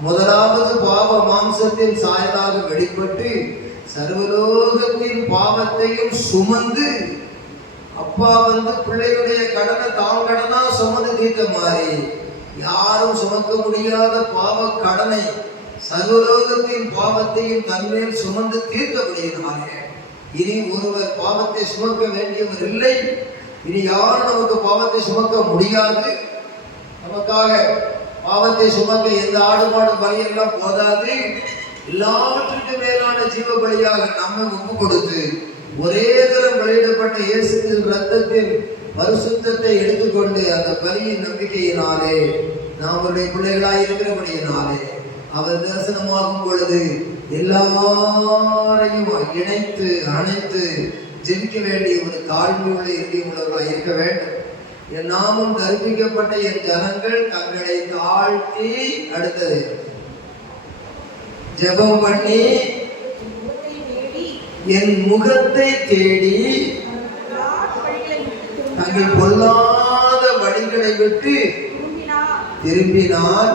முதலாவது பாவ மாம்சத்தின் சாயலாக வெளிப்பட்டு சர்வலோகத்தின் பாவத்தையும் சுமந்து, அப்பா பிள்ளைகளுடைய கடனை தான் கடனா சுமந்து தீர்த்த மாதிரி யாரும் சுமக்க முடியாத பாவ கடனை சர்வலோகத்தின் பாவத்தையும் தன்மேல் சுமந்து தீர்த்தபடியினாலே இனி ஒருவர் பாவத்தை சுமக்க வேண்டியவர் இல்லை. இனி யாரும் நமக்கு பாவத்தை சுமக்க முடியாது. நமக்காக பாவத்தை சுமக்க எந்த ஆடு மாடு பலியெல்லாம் போதாது. எல்லாவற்றுக்கும் மேலான ஜீவ பலியாக நம்மை ஒப்பு கொடுத்து ஒரே தரம் வெளியிடப்பட்ட இயேசுவின் ரத்தத்தின் பரிசுத்தத்தை எடுத்துக்கொண்டு அந்த பலியின் நம்பிக்கையினாலே நாம் அவருடைய பிள்ளைகளாய் இருக்கிறபடியினாலே அவர் தரிசனமாகும் பொழுது எல்லாரையும் இணைத்து அணைத்து ஜெபிக்க வேண்டிய ஒரு தாழ்மையுள்ள இருதயமுள்ளவர்களாய் இருக்க வேண்டும். என் நாமம் கற்பிக்கப்பட்ட என் ஜனங்கள் தங்களை தாழ்த்தி அடுத்தது ஜெபம் பண்ணி என் முகத்தை தேடி தங்கள் பொல்லாத வழிகளை விட்டு திரும்பினால்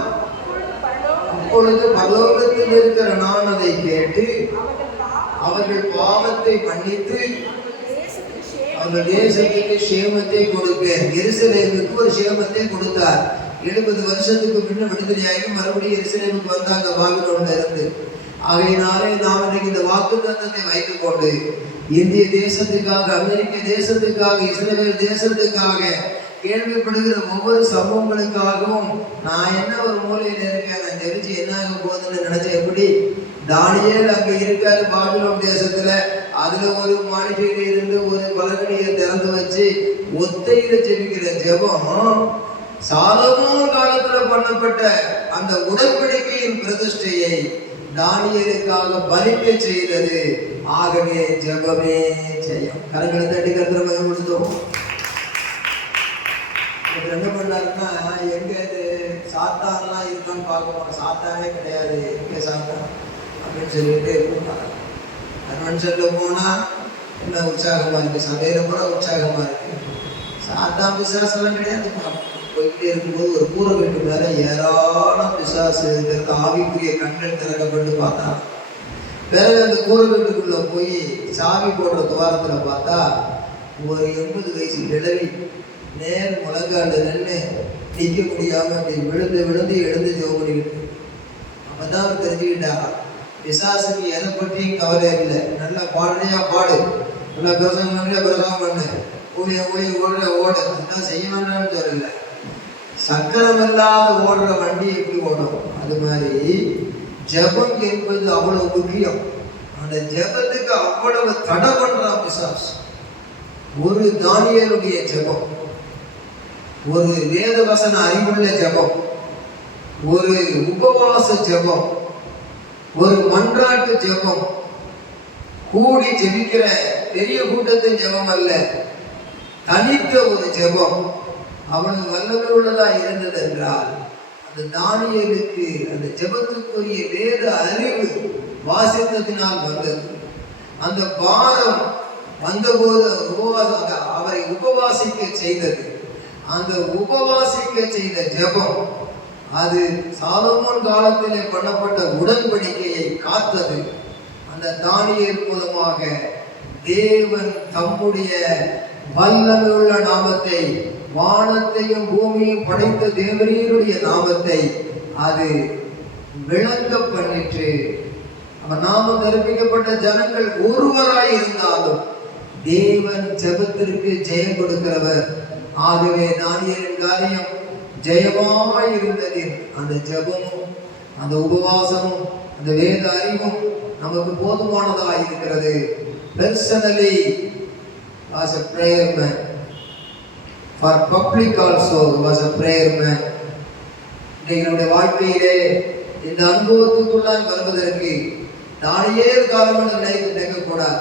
அப்பொழுது பரலோகத்தில் இருக்கிற நான் அதை கேட்டு அவர்கள் பாவத்தை மன்னித்து அவர்கள் தேசத்துக்கு சேமத்தை கொடுப்பேன். எருசலேமுக்கு ஒரு சேமத்தை கொடுத்தார். 70 வருஷத்துக்கு முன்ன விடுதலையாகி மறுபடியும் எருசலேமுக்கு வந்தாங்க பாபிலோன்ல இருந்து. ஆகையினாலே நாம் இன்றைக்கு இந்த வாக்குத்தத்தத்தை வைத்துக் கொண்டு இந்திய தேசத்துக்காக, அமெரிக்க தேசத்துக்காக, இஸ்ரேல் தேசத்துக்காக கேள்விப்படுகிற ஒவ்வொரு சம்பவங்களுக்காகவும் நான் என்ன ஒரு மூலையில இருக்கேன், நான் தெரிஞ்சு என்ன ஆக போகுதுன்னு நினைச்சேன். எப்படி தானியேல் அங்க இருக்காரு பாபிலோன் தேசத்துல, அதுல ஒரு மாளிகையில இருந்து ஒரு பலகணியை திறந்து வச்சு ஒத்தையில ஜெபிக்கிற ஜெபம் சாலமோன் காலத்துல பண்ணப்பட்ட அந்த உடன்படிக்கையின் பிரதிஷ்டையை தானியேலுக்காக பலிக்க செய்தது. ஆகவே ஜெபமே ஜெயம். கரங்களை தட்டி கர்த்தரை மகிமைப்படுத்துவோம். என்ன பண்ணாருன்னா, எங்க இது சாத்தான்லாம் இருக்கான்னு பார்க்க போனோம். சாத்தானே கிடையாது, எங்க சாத்தான் அப்படின்னு சொல்லிட்டு கூப்பிட்டாங்க. கன்வென்ஷன்ல போனா என்ன உற்சாகமா இருக்கு, சபையில போனா உற்சாகமா இருக்கு. சாத்தான் பிசாசெல்லாம் கிடையாது. போயிட்டே இருக்கும்போது ஒரு கூரை வீட்டு மேல ஏராளம் பிசாசு இருக்கிறது. ஆவிக்குரிய கண்கள் திறக்கப்பட்டு பார்த்தா, பிறகு அந்த கூரை வீட்டுக்குள்ள போய் சாவி போடுற துவாரத்துல பார்த்தா ஒரு 80 வயசு கிழவி நேர் முழங்காண்டு நின்று நிற்க முடியாம அப்படி விழுந்து விழுந்து எழுந்து ஜெபம் பண்ணிக்கிட்டு. அப்பதான் அவர் தெரிஞ்சுக்கிட்டாரா, பிசாசுக்கு எதை பற்றியும் கவலை இல்லை. நல்லா பாடுறையா பாடு, நல்லா பிரசங்கம் பண்ண பிரசங்கம் பண்ணு, ஊழிய ஓடுற ஓடு, அதுதான் செய்ய வேண்டாம்னு சொல்லல. சக்கரம் இல்லாத ஓடுற வண்டி எப்படி ஓடும், அது மாதிரி ஜெபம் என்பது அவ்வளவு முக்கியம். அந்த ஜெபத்துக்கு அவ்வளவு தடை பண்றான் பிசாசு. ஒரு தானியேலுடைய ஜெபம், ஒரு வேதவசன அறிவுள்ள ஜெபம், ஒரு உபவாச ஜெபம், ஒரு மன்றாட்டு ஜெபம், கூடி ஜெபிக்கிற பெரிய கூட்டத்தின் ஜெபம் அல்ல, தனித்த ஒரு ஜெபம் அவனுக்கு வல்லமை உள்ளதா இருந்தது என்றால் அந்த தானியேலுக்கு அந்த ஜெபத்துக்குரிய வேத அறிவு வாசித்ததினால் வந்தது. அந்த பாரம் வந்தபோது அவரை உபவாசிக்க செய்தது. அந்த உபவாசிக்க செய்த ஜெபம் அது சாலமோன் காலத்திலே பண்ணப்பட்ட உடன்படிக்கையை காத்தது. அந்த தானியேல் மூலமாக தேவன் தம்முடைய வல்லமையுள்ள நாமத்தை, வானத்தையும் பூமியையும் படைத்த தேவரீருடைய நாமத்தை அது விளங்க பண்ணிற்று. அவர் நாமம் தரிப்பிக்கப்பட்ட ஜனங்கள் ஒருவராய் இருந்தாலும் தேவன் ஜெபத்திற்கு ஜெயம் கொடுக்கிறவர். ஆகவே தானியேலின் காரியம் ஜெயமாய் இருந்தது. அந்த ஜெபமும் அந்த உபவாசமும் அந்த வேத அறிவும் நமக்கு போதுமானதாக இருக்கிறது. Personally was a prayer man. For public also was a prayer man. எங்களுடைய வாழ்க்கையிலே இந்த அனுபவத்துக்குள்ளாய் வருவதற்கு தானியேல் காலம் என்று நினைக்கக்கூடாது,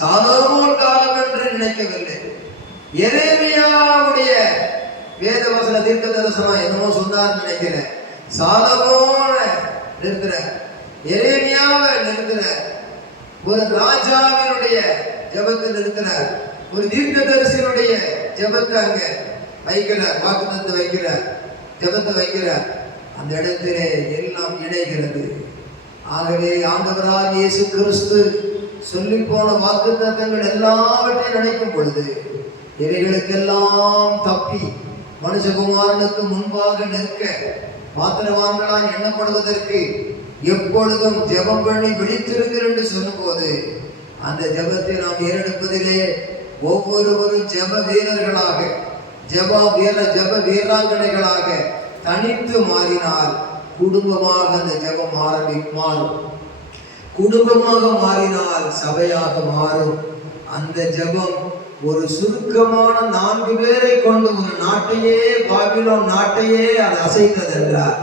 சாலமோன் காலம் என்று நினைக்கவில்லை. எரேமியாவுடைய வேதவசன தீர்க்க தரிசனம் என்னமோ சொன்னார்னு நினைக்கிறேன். சாலமோன நிறுத்துற, எரேமியாவை நிறுத்துற, ஒரு ராஜாவினுடைய ஜெபத்தை நிறுத்துறார், ஒரு தீர்க்கதரிசியினுடைய ஜெபத்தை அங்க வைக்கிறார், வாக்குத்தத்தை வைக்கிறார், ஜெபத்தை வைக்கிறார். அந்த இடத்திலே எல்லாம் இணைகிறது. ஆகவே ஆண்டவராக இயேசு கிறிஸ்து சொல்லி போன வாக்குத்தத்தங்கள் எல்லாவற்றையும் நினைக்கும் பொழுது இவைகளுக்கெல்லாம் தப்பி மனுஷகுமாரனுக்கு முன்பாக நிற்க பாத்திரவான்களாய் எண்ணப்படுவதற்கு எப்பொழுதும் ஜெபம் பண்ணி விழித்திருக்கிறேன் என்று சொல்லும்போது அந்த ஜெபத்தை நாம் ஏறெடுப்பதிலே ஒவ்வொருவரும் ஜெப வீரர்களாக, ஜெப வீராங்கனைகளாக தனித்து மாறினால் குடும்பமாக அந்த ஜெபம் மாறும். குடும்பமாக மாறினால் சபையாக மாறும். அந்த ஜெபம் ஒரு சுருக்கமான 4 பேரை கொண்டு ஒரு நாட்டையே, பாபிலோன் நாட்டையே அது அசைத்ததென்றார்.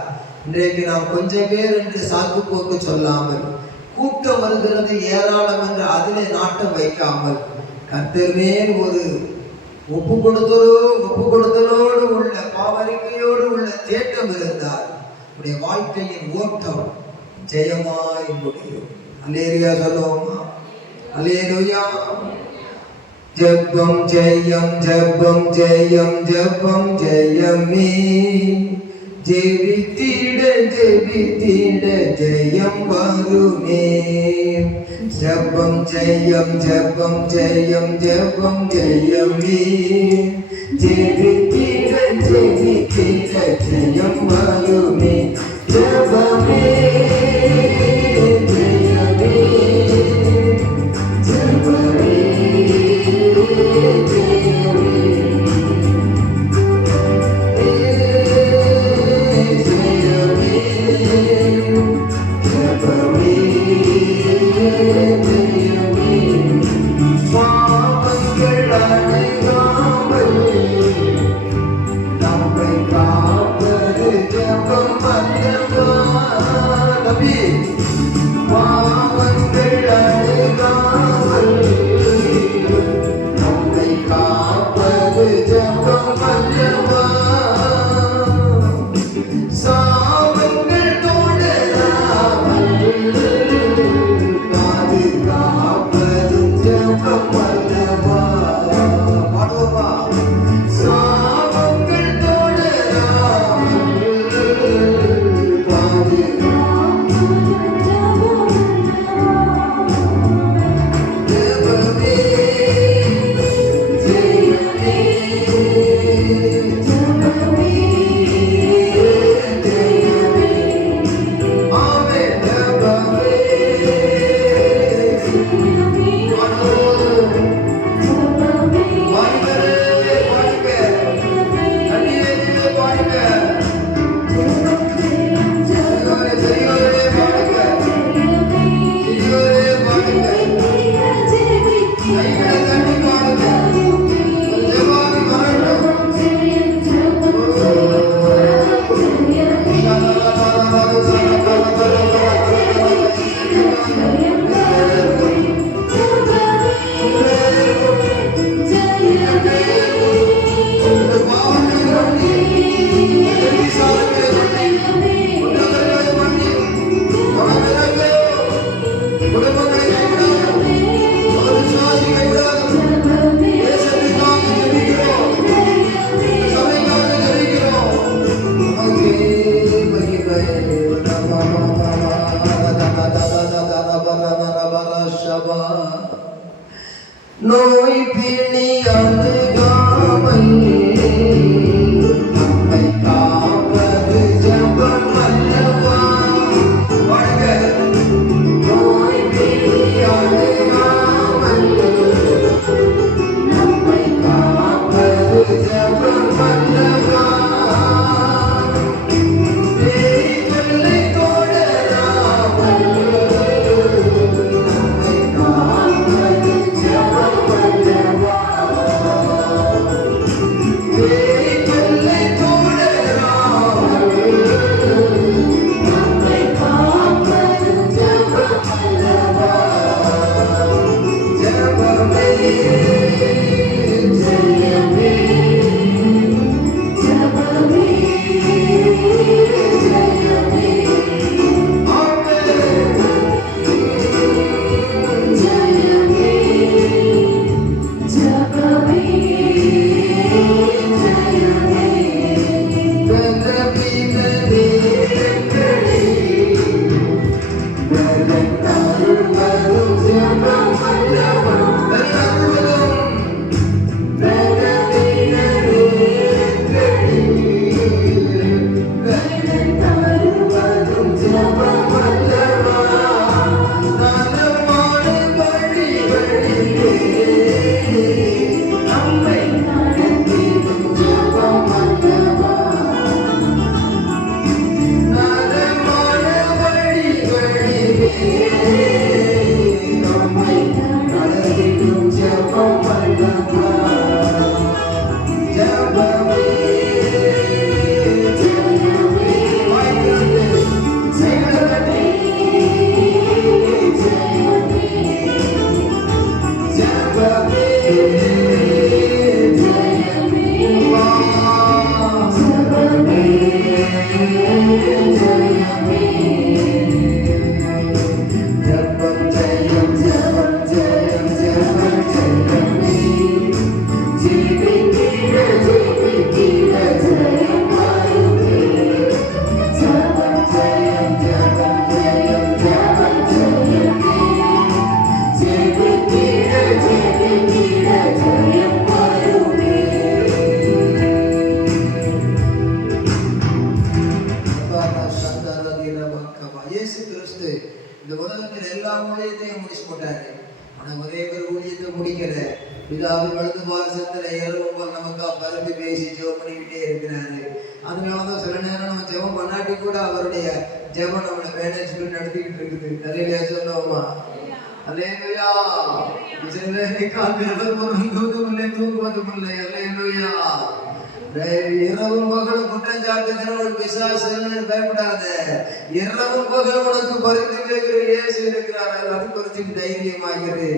இன்றைக்கு நாம் கொஞ்சம் பேர் என்று சாக்கு போக்கு சொல்லாமல், கூட்டம் வருகிறது ஏராளம் என்று அதிலே நாட்டம் வைக்காமல், கர்த்தர் மேல் ஒரு ஒப்பு கொடுத்தலோடு உள்ள பாவரிக்கையோடு உள்ள தேட்டம் இருந்தால் உடைய வாழ்க்கையின் ஓட்டம் ஜெயமாய் முடியும். அல்லேலூயா சொல்லுவோமா? அல்லேலூயா. ஜெபம் ஜெயம், ஜெபம் ஜெயம், ஜெபம் ஜெயமே. ஜெபித்திட ஜெபித்திட ஜெயம் வருமே. ஜெபம் ஜெயம், ஜெபம் ஜெயம், ஜெபம் ஜெயமே. ஜெபித்திட ஜெபித்திட ஜெயம் வருமே. ஜெபமே இந்த உலகத்தில் எல்லா ஊழியத்தையும் முடிச்சு போட்டாரு. ஆனா ஒரே ஒரு ஊழியத்தை முடிக்கல. பிதாவின் வலது பாரசத்துல ஏறும்போது நமக்கா பருந்து பேசி ஜெபம் பண்ணிக்கிட்டே இருக்கிறாரு. அதனாலதான் சில நேரம் நம்ம ஜெபம் பண்ணாட்டி கூட அவருடைய ஜெபம் நம்மளை மேனேஜ்மெண்ட் நடத்திக்கிட்டு இருக்குது. தலையில சொன்னோமா அல்லேலூயா. சில நேரம் தூங்குவதும் இல்லை. அல்லேலூயா. இரவும் பகலும் குற்றஞ்சாட்டுகிறவன் பிசாசுன்னு பயப்படாத. இரவும் பகலும் உனக்கு பரிந்து பேசுகிற இயேசு இருக்கிறார். அது குறித்து தைரியமாகிறது.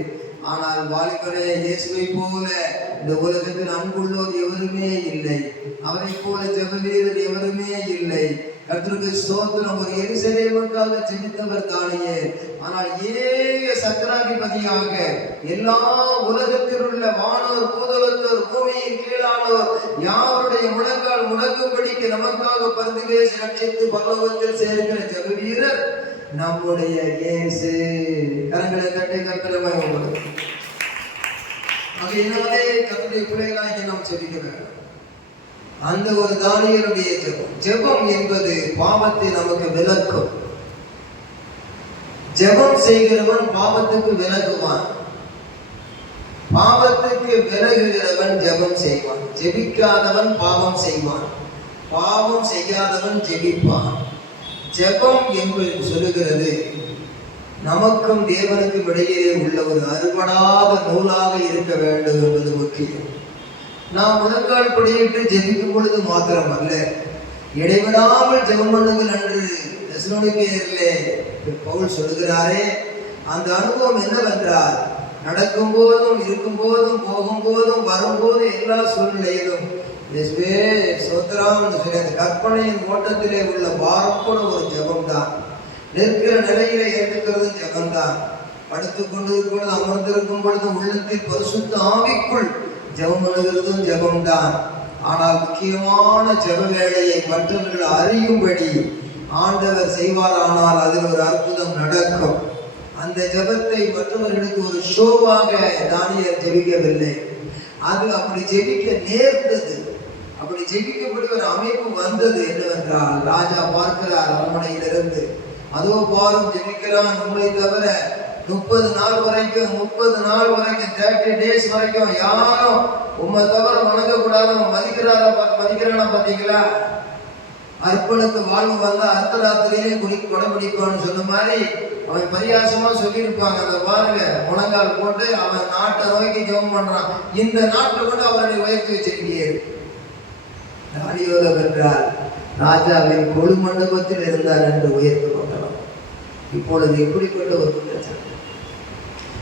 ஆனால் வாலிபரே, இயேசுவை போல இந்த உலகத்தில் அன்புள்ளோர் எவருமே இல்லை. அவரை போல ஜெப வீரர் எவருமே இல்லை. கர்த்தருக்கு ஸ்தோத்திரம். ஒரு எருசலேமுக்காக ஜெபித்தவர் தானியே. ஆனால் ஏக சக்கராதிபதியாக எல்லா உலகத்தில் உள்ள வானோர் பூதலத்தோர் பூமியின் கீழானோர் யாருடைய முழங்கால் முடங்கும்படிக்கு நமக்காக பரிந்து பேசி ரட்சித்து பரலோகத்தில் சேர்க்கிற ஜெப வீரர் நம்முடைய இயேசு. கரங்களை தட்டி கர்த்தரை உங்களுக்கு அதனாலே கர்த்தருடைய பிள்ளைகளாக நாம் ஜெபிக்க வேண்டும். அந்த ஒரு தானியேலுடைய ஜெபம். ஜெபம் என்பது பாவத்தை நமக்கு விலக்கும். ஜெபம் செய்கிறவன் பாவத்துக்கு விலகுவான். பாவத்துக்கு விலகுகிறவன் ஜெபம் செய்வான். ஜெபிக்காதவன் பாவம் செய்வான். பாவம் செய்யாதவன் ஜெபிப்பான். ஜெபம் என்பது சொல்லுகிறது நமக்கும் தேவனுக்கும் இடையே உள்ள ஒரு அறுபடாத நூலாக இருக்க வேண்டும் என்பது முக்கியம். நாம் முழங்கால் படியிட்டு ஜெபிக்கும் பொழுது மாத்திரம் அல்ல, இடைவிடாமல் ஜெபம் பண்ணுங்கள் என்று தெசலோனிக்கேயரிலே பவுல் சொல்லுகிறாரே, அந்த அனுபவம் என்னவென்றால் நடக்கும் போதும் இருக்கும் போதும் போகும் போதும் வரும்போது எல்லா சூழ்நிலையிலும் சோத்ராம் சொல்லி அந்த கற்பனையின் ஓட்டத்திலே உள்ள பாரம் கூட ஒரு ஜெபம் தான். நிற்கிற நிலையில ஏற்றுக்கிறது ஜெபம்தான். படுத்துக் கொண்டிருக்கும் பொழுது அமர்ந்திருக்கும் பொழுது உள்ளத்தில் பரிசுத்த ஆவிக்குள் ஜெபம் பண்ணுகிறதும் ஜெபம்தான். ஆனால் முக்கியமான ஜெப வேளையை மற்றவர்கள் அறியும்படி ஆண்டவர் செய்வாரானால் அதில் ஒரு அற்புதம் நடக்கும். அந்த ஜெபத்தை மற்றவர்களுக்கு ஒரு ஷோவாக தானியேல் ஜெபிக்கவில்லை. அது அப்படி ஜெபிக்க நேர்ந்தது. அப்படி ஜெபிக்கப்படி ஒரு அமைப்பு வந்தது. என்னவென்றால் ராஜா பார்க்கிறார் அரண்மனையிலிருந்து, அதோ பாரும் ஜெபிக்கிறான். உண்மை தவிர 30 நாள் வரைக்கும் 30 days வரைக்கும் யாரும் உண்மை தவிர வணங்கக்கூடாது. மதிக்கிறான பார்த்தீங்களா? அர்ப்பனுக்கு வாழ்வு வந்தா அர்த்தராத்திரியிலே கொடைபிடிப்பான்னு சொன்ன மாதிரி அவன் பரியாசமா சொல்லியிருப்பாங்க. அந்த பாருங்க, முழங்கால் போட்டு அவன் நாட்டை நோக்கி ஜெபம் பண்றான். இந்த நாட்டில் கொண்டு அவரை உயர்த்தி வச்சிருக்கீங்க. தானியேல் என்றால் ராஜாவின் கொழு மண்டபத்தில் இருந்தார் என்று உயர்த்தப்பட்டவர். இப்பொழுது எப்படிப்பட்ட ஒரு குற்றச்சாட்டு!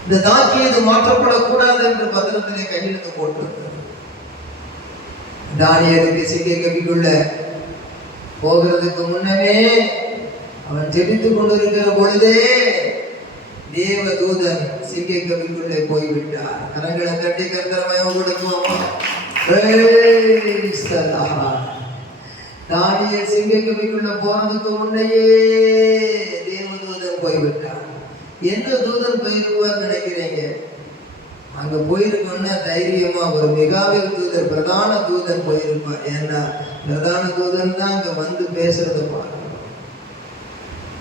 இந்த தாக்கியது மாற்றப்படக்கூடாது என்று பத்திரத்திலே கையெழுத்து போட்டிருக்கிறது. தானியேலுக்கு சிங்கை கவிக்குள்ள போகிறதுக்கு முன்னமே அவன் ஜெபித்துக் கொண்டிருக்கிற பொழுதே தேவ தூதன் சிங்கை கவிக்குள்ளே போய்விட்டார். கரங்களை கட்டி கர்த்தரமயம் கொடுப்போம். தானியேல் சிங்கை கவிக்குள்ள போறதுக்கு முன்னையே தேவ தூதன் போய்விட்டார். எந்த தூதன் போயிருப்பார் நினைக்கிறீங்க? அங்க போயிருக்கோம்னா தைரியமா ஒரு மிகாவேல் தூதர், பிரதான தூதன் போயிருப்பார். ஏன்னா பிரதான தூதன் தான் அங்க வந்து பேசுறத பார்க்கணும்.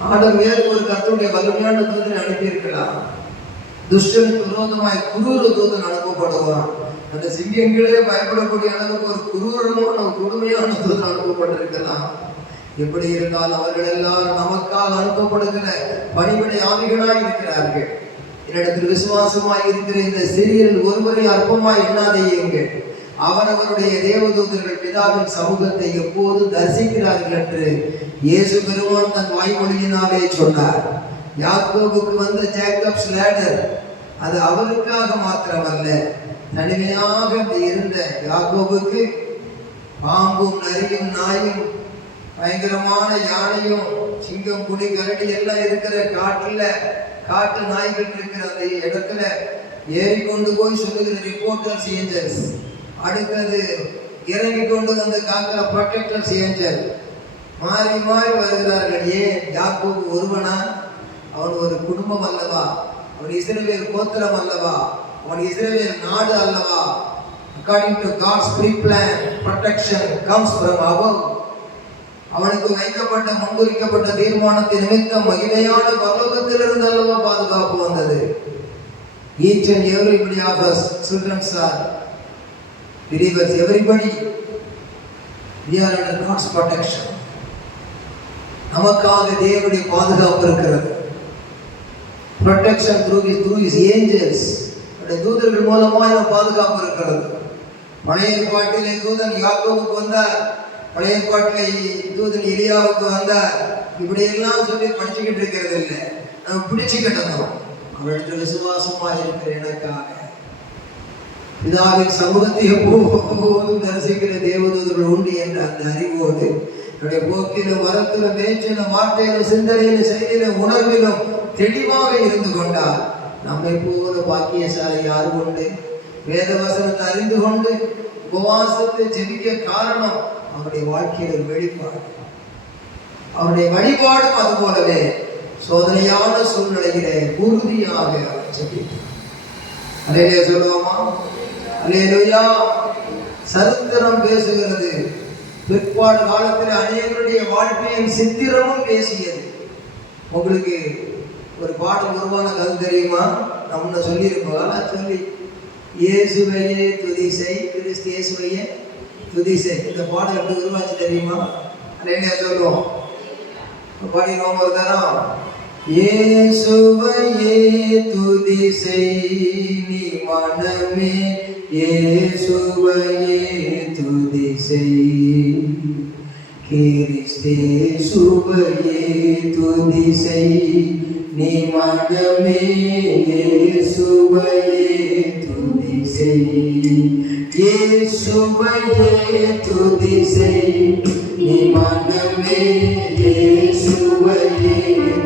ஆண்டவர் வேறு ஒரு கர்த்தருடைய வலிமையான தூதனை அனுப்பியிருக்கலாம். துஷ்டனுக்கு விரோதமாய் குரூர தூதன் அனுப்பப்படுவான். அந்த சிங்கங்களே பயப்படக்கூடிய அளவுக்கு ஒரு குரூரமான கொடுமையான தூதன் அனுப்பப்பட்டிருக்கலாம். எப்படி இருந்தால் அவர்கள் எல்லாரும் நமக்காக அனுப்பப்படுகிற பணிபடை ஆவிகளாய் இருக்கிறார்கள். என்னிடத்தில் விசுவாசமாய் இருக்கிற இந்த சிறியரில் ஒருவரை அற்பமாய் எண்ணாதேயுங்கள். அவரவருடைய தேவதூதர்கள் பிதாவின் சமூகத்தை எப்போது தரிசிக்கிறார்கள் என்று இயேசு பெருமான் தன் வாய்மொழியினாலே சொன்னார். யாக்கோபுக்கு வந்த ஜேக்கப்ஸ் லேடர் அது அவருக்காக மாத்திரமல்ல, தனிமையாக இருந்த யாக்கோபுக்கு பாம்பும் நரியும் நாயும் பயங்கரமான யானையும் சிங்கம் புலி கரடி எல்லாம் இருக்கிற காட்டு நாய்கள் இருக்கிற அந்த இடத்துல ஏறிக்கொண்டு போய் சொல்லுகிற ரிப்போர்ட்டர்ஸ் ஏஞ்சல்ஸ், அடுத்தது இறங்கி கொண்டு வந்து காக்கிற ப்ரொடெக்டர்ஸ் ஏஞ்சல் மாறி மாறி வருகிறார்கள். ஏன்? யாக்கோபு ஒருவனா? அவன் ஒரு குடும்பம் அல்லவா? அவன் இஸ்ரவேல் கோத்திரம் அல்லவா? அவன் இஸ்ரவேல் நாடு அல்லவா? According to God's pre-plan, protection comes from above. அவனுக்கு வைக்கப்பட்ட முன்குறிக்கப்பட்ட தீர்மானத்தின் நிமித்தம் மகிமையான பரலோகத்திலிருந்து அல்லவா பாதுகாப்பு வந்தது. Each and everybody of us, children are believers, everybody, we are under God's protection. நமக்காக தேவனுடைய பாதுகாப்பு இருக்கிறது. protection through his angels, தூதர்கள் மூலமாக பாதுகாப்பு இருக்கிறது. பழைய ஏற்பாட்டிலே தூதன் யாக்கோபுக்கு வந்தார், பழைய ஏற்பாட்டிலே தூதன் எலியாவுக்கு வந்தார். இப்படி எல்லாம் சொல்லி படிச்சுக்கிட்டு இருக்கிறது இல்லை, நம்ம பிடிச்சுக்கிட்டோம். அவரிடத்தில் விசுவாசமாக இருக்கிற எனக்காக பிதாவின் சமூகத்தை எப்போதும் தரிசிக்கிற தேவதூதர்கள் உண்டு என்ற அந்த அறிவோடு என்னுடைய போக்கிலும் வரத்திலும் பேச்சிலும் வார்த்தையிலும் சிந்தனையிலும் செய்தியிலும் உணர்விலும் தெளிவாக இருந்து கொண்டார். நம்மை போல பாக்கியசாலி யாரும் உண்டு? வேத வசனத்தை அறிந்து கொண்டு உபவாசத்தை ஜெபிக்க காரணம் அவருடைய வாழ்க்கையில் ஒரு வெளிப்பாடு. அவருடைய வழிபாடும் அது போலவே சோதனையான சூழ்நிலையிலே உறுதியாக ஜெபித்தார். அல்லேலூயா சொல்லுவோமா? அல்லேலூயா. சரித்திரம் பேசுகிறது. பிற்பாடு காலத்தில் அநேகருடைய வாழ்க்கையின் சித்திரமும் பேசியது. உங்களுக்கு ஒரு பாடல் உருவான கதை தெரியுமா? நம்ம சொல்லியிருப்போம். சொல்லி இயேசுவையே துதி செய், கிறிஸ்து இயேசுவையே துதி செய். இந்த பாடல் எப்படி உருவாச்சு தெரியுமா? அல்லேலூயா சொல்லுவோம். பாடிடுவோம் ஒரு தரம். இயேசுவையே துதி செய் நீ மனமே, இயேசுவையே துதி செய், கிறிஸ்தேசுவையே துதி செய் நீ மனமே, இயேசுவையே துதி செய், இயேசுவையே துதி செய் நீ மனமே, இயேசுவையே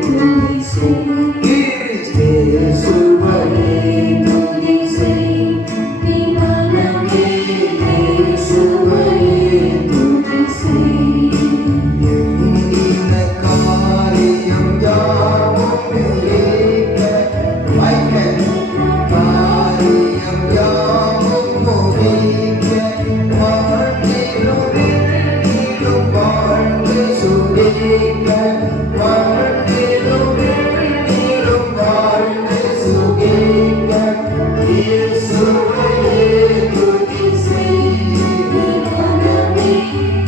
துதி செய், கிறிஸ்தேசுவையே துதி செய் நீ மனமே, இயேசுவையே துதி செய். காரியம் யாவும் முடிக்க, காரியம் யாவும் முடிக்க, வாழ்ந்திடும் நீடும் வாழ்ந்து சுகிக்க, வாழ்ந்திடும் நீடும் வாழ்ந்து சுகிக்க, இயேசுவையே துதி செய் நீ மனமே,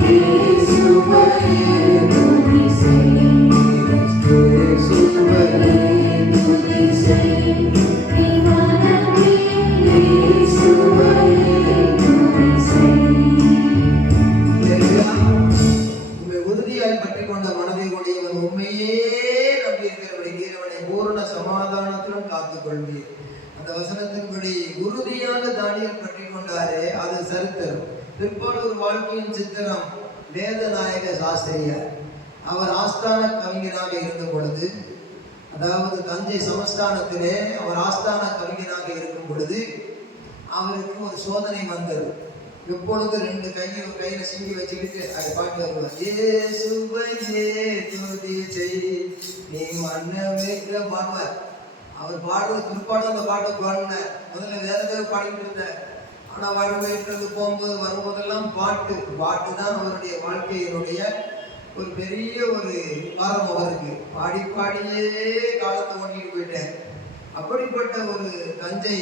இயேசுவையே துதி செய், இயேசுவையே துதி செய் நீ மனமே, இயேசுவையே துதி செய். உண்மை உறுதியாய் பற்றி கொண்ட மனதை உடையவன் உண்மையே நம்பி இருக்கிறவனை கீழவனை பூரண சமாதானத்துடன் காத்துக் கொள்வீர். அந்த வசனத்தின்படி உறுதியாக தானியேல் பற்றி கொண்டாரே, அது சரித்திரம். பிற்பாடு ஒரு வாழ்க்கையின் சித்திரம். வேதநாயக சாஸ்திரியார், அவர் ஆஸ்தான கவிஞராக இருந்த பொழுது, அதாவது தஞ்சை சமஸ்தானத்திலே அவர் ஆஸ்தான கவிஞராக இருக்கும் பொழுது அவருக்கு ஒரு சோதனை வந்தது. எப்பொழுது ரெண்டு கையில சிங்கி வச்சுக்கிட்டு அது பாட்டு வருவார். இயேசுவையே துதி செய் நீ மன்னமே பாடுவார். அவர் பாடுறது பிற்பாடு அந்த பாட்டை பாடினார். முதல்ல வேற ஏதாவது பாடிக்கிட்டு இருந்தார். ஆனால் வரவேற்றது போகும்போது வரும்போதெல்லாம் பாட்டு தான் அவருடைய வாழ்க்கையினுடைய ஒரு பெரிய ஒரு வாரம் அவருக்கு. பாடியே காலத்தை ஓட்டிட்டு போயிட்டார். அப்படிப்பட்ட ஒரு தஞ்சை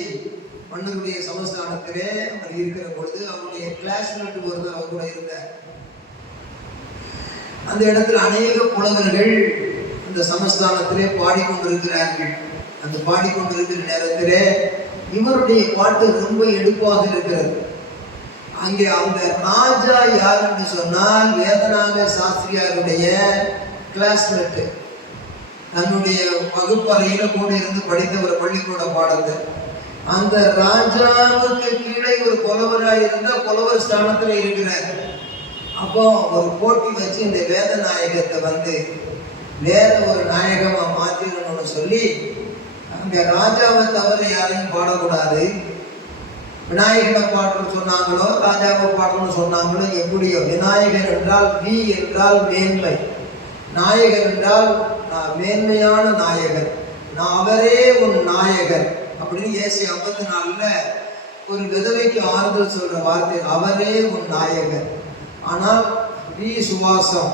மன்னருடைய சமஸ்தானத்திலே அவர் இருக்கிற பொழுது அவருடைய கிளாஸ்மேட் ஒருவர் அவர் கூட இருந்தார். அந்த இடத்துல அநேக புலவர்கள் அந்த சமஸ்தானத்திலே பாடிக்கொண்டிருக்கிறார்கள். அந்த பாடிக்கொண்டிருக்கிற நேரத்திலே இவருடைய பாட்டு ரொம்ப எடுப்பாக இருக்கிறது. அங்கே அந்த ராஜா யார் என்று சொன்னால் வேதநாயக சாஸ்திரியாருடைய கிளாஸ்மேட், தன்னுடைய வகுப்பறையில கூட இருந்து படித்த ஒரு பள்ளிக்கூட பாடத்தை. அந்த ராஜாவுக்கு கீழே ஒரு புலவராக இருந்த புலவர் ஸ்தானத்தில் இருக்கிறார். அப்போ ஒரு போட்டி வச்சு இந்த வேத நாயகத்தை வேற ஒரு நாயகமா மாற்றிடணும்னு சொல்லி அங்க ராஜாவை தவிர யாரையும் பாடக்கூடாது. விநாயகனை பாடணும்னு சொன்னாங்களோ ராஜாவை பாடணும்னு சொன்னாங்களோ எப்படியோ, விநாயகன் என்றால் வி என்றால் மேன்மை, நாயகன் என்றால் மேன்மையான நாயகன், அவரே உன் நாயகன் அப்படின்னு ஏசி 54 ஒரு விதவைக்கு ஆறுதல் சொல்ற வார்த்தை, அவரே உன் நாயகன். ஆனால் வி சுவாசம்,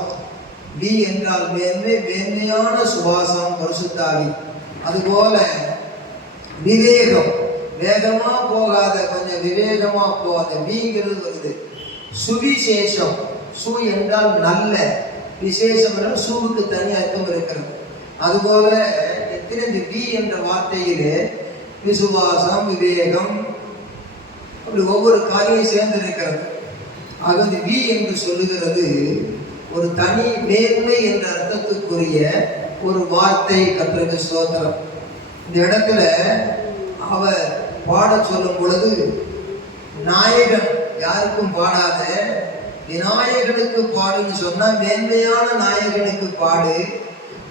வி என்றால் மேன்மை, மேன்மையான சுவாசம் பரிசுத்தாவி. அதுபோல விவேகம், வேகமா போகாத, கொஞ்சம் விவேகமா போகாத, விங்கிறது வருது. சுவிசேஷம், சு என்றால் நல்ல, விசேஷம் என்றால் சூவுக்கு தனி அர்த்தம் இருக்கிறது. அதுபோல எத்தனை இந்த வி என்ற வார்த்தையிலே விசுவாசம், விவேகம், அப்படி ஒவ்வொரு காரியம் சேர்ந்து இருக்கிறது. ஆக வி என்று சொல்லுகிறது ஒரு தனி மேன்மை என்ற அர்த்தத்துக்குரிய ஒரு வார்த்தை. கர்த்தருக்கு ஸ்தோத்திரம். இந்த இடத்துல அவர் பாட சொல்லும் பொழுது நாயகன் யாருக்கும் பாடாத விநாயகனுக்கு பாடுன்னு சொன்னா மேன்மையான நாயகனுக்கு பாடு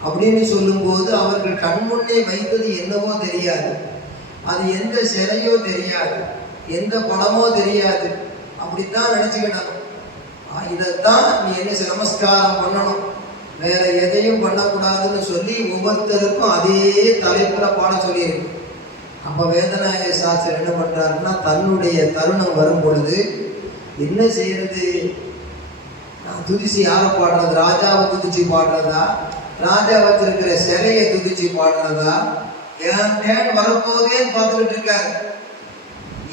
அப்படின்னு சொல்லும்போது அவர்கள் கண்முன்னே வைத்தது என்னவோ தெரியாது, அது எந்த சிலையோ தெரியாது, எந்த படமோ தெரியாது. அப்படித்தான் நினைச்சுக்கிடணும். இதைத்தான் நீ என்ன நமஸ்காரம் பண்ணணும், வேற எதையும் பண்ணக்கூடாதுன்னு சொல்லி ஒவ்வொருத்தருக்கும் அதே தலைப்புல பாட சொல்லியிருக்கு. அப்ப வேதநாயக சாஸ்திரம் என்ன பண்றாருன்னா, தன்னுடைய தருணம் வரும் பொழுது என்ன செய்யறது, நான் துதிச்சு யாரை பாடுறது, ராஜாவை துதிச்சு பாடுறதா, ராஜா வச்சிருக்கிற சிலையை துதிச்சு பாடுறதா, ஏன் வரப்போதேன்னு பார்த்துக்கிட்டு இருக்காரு.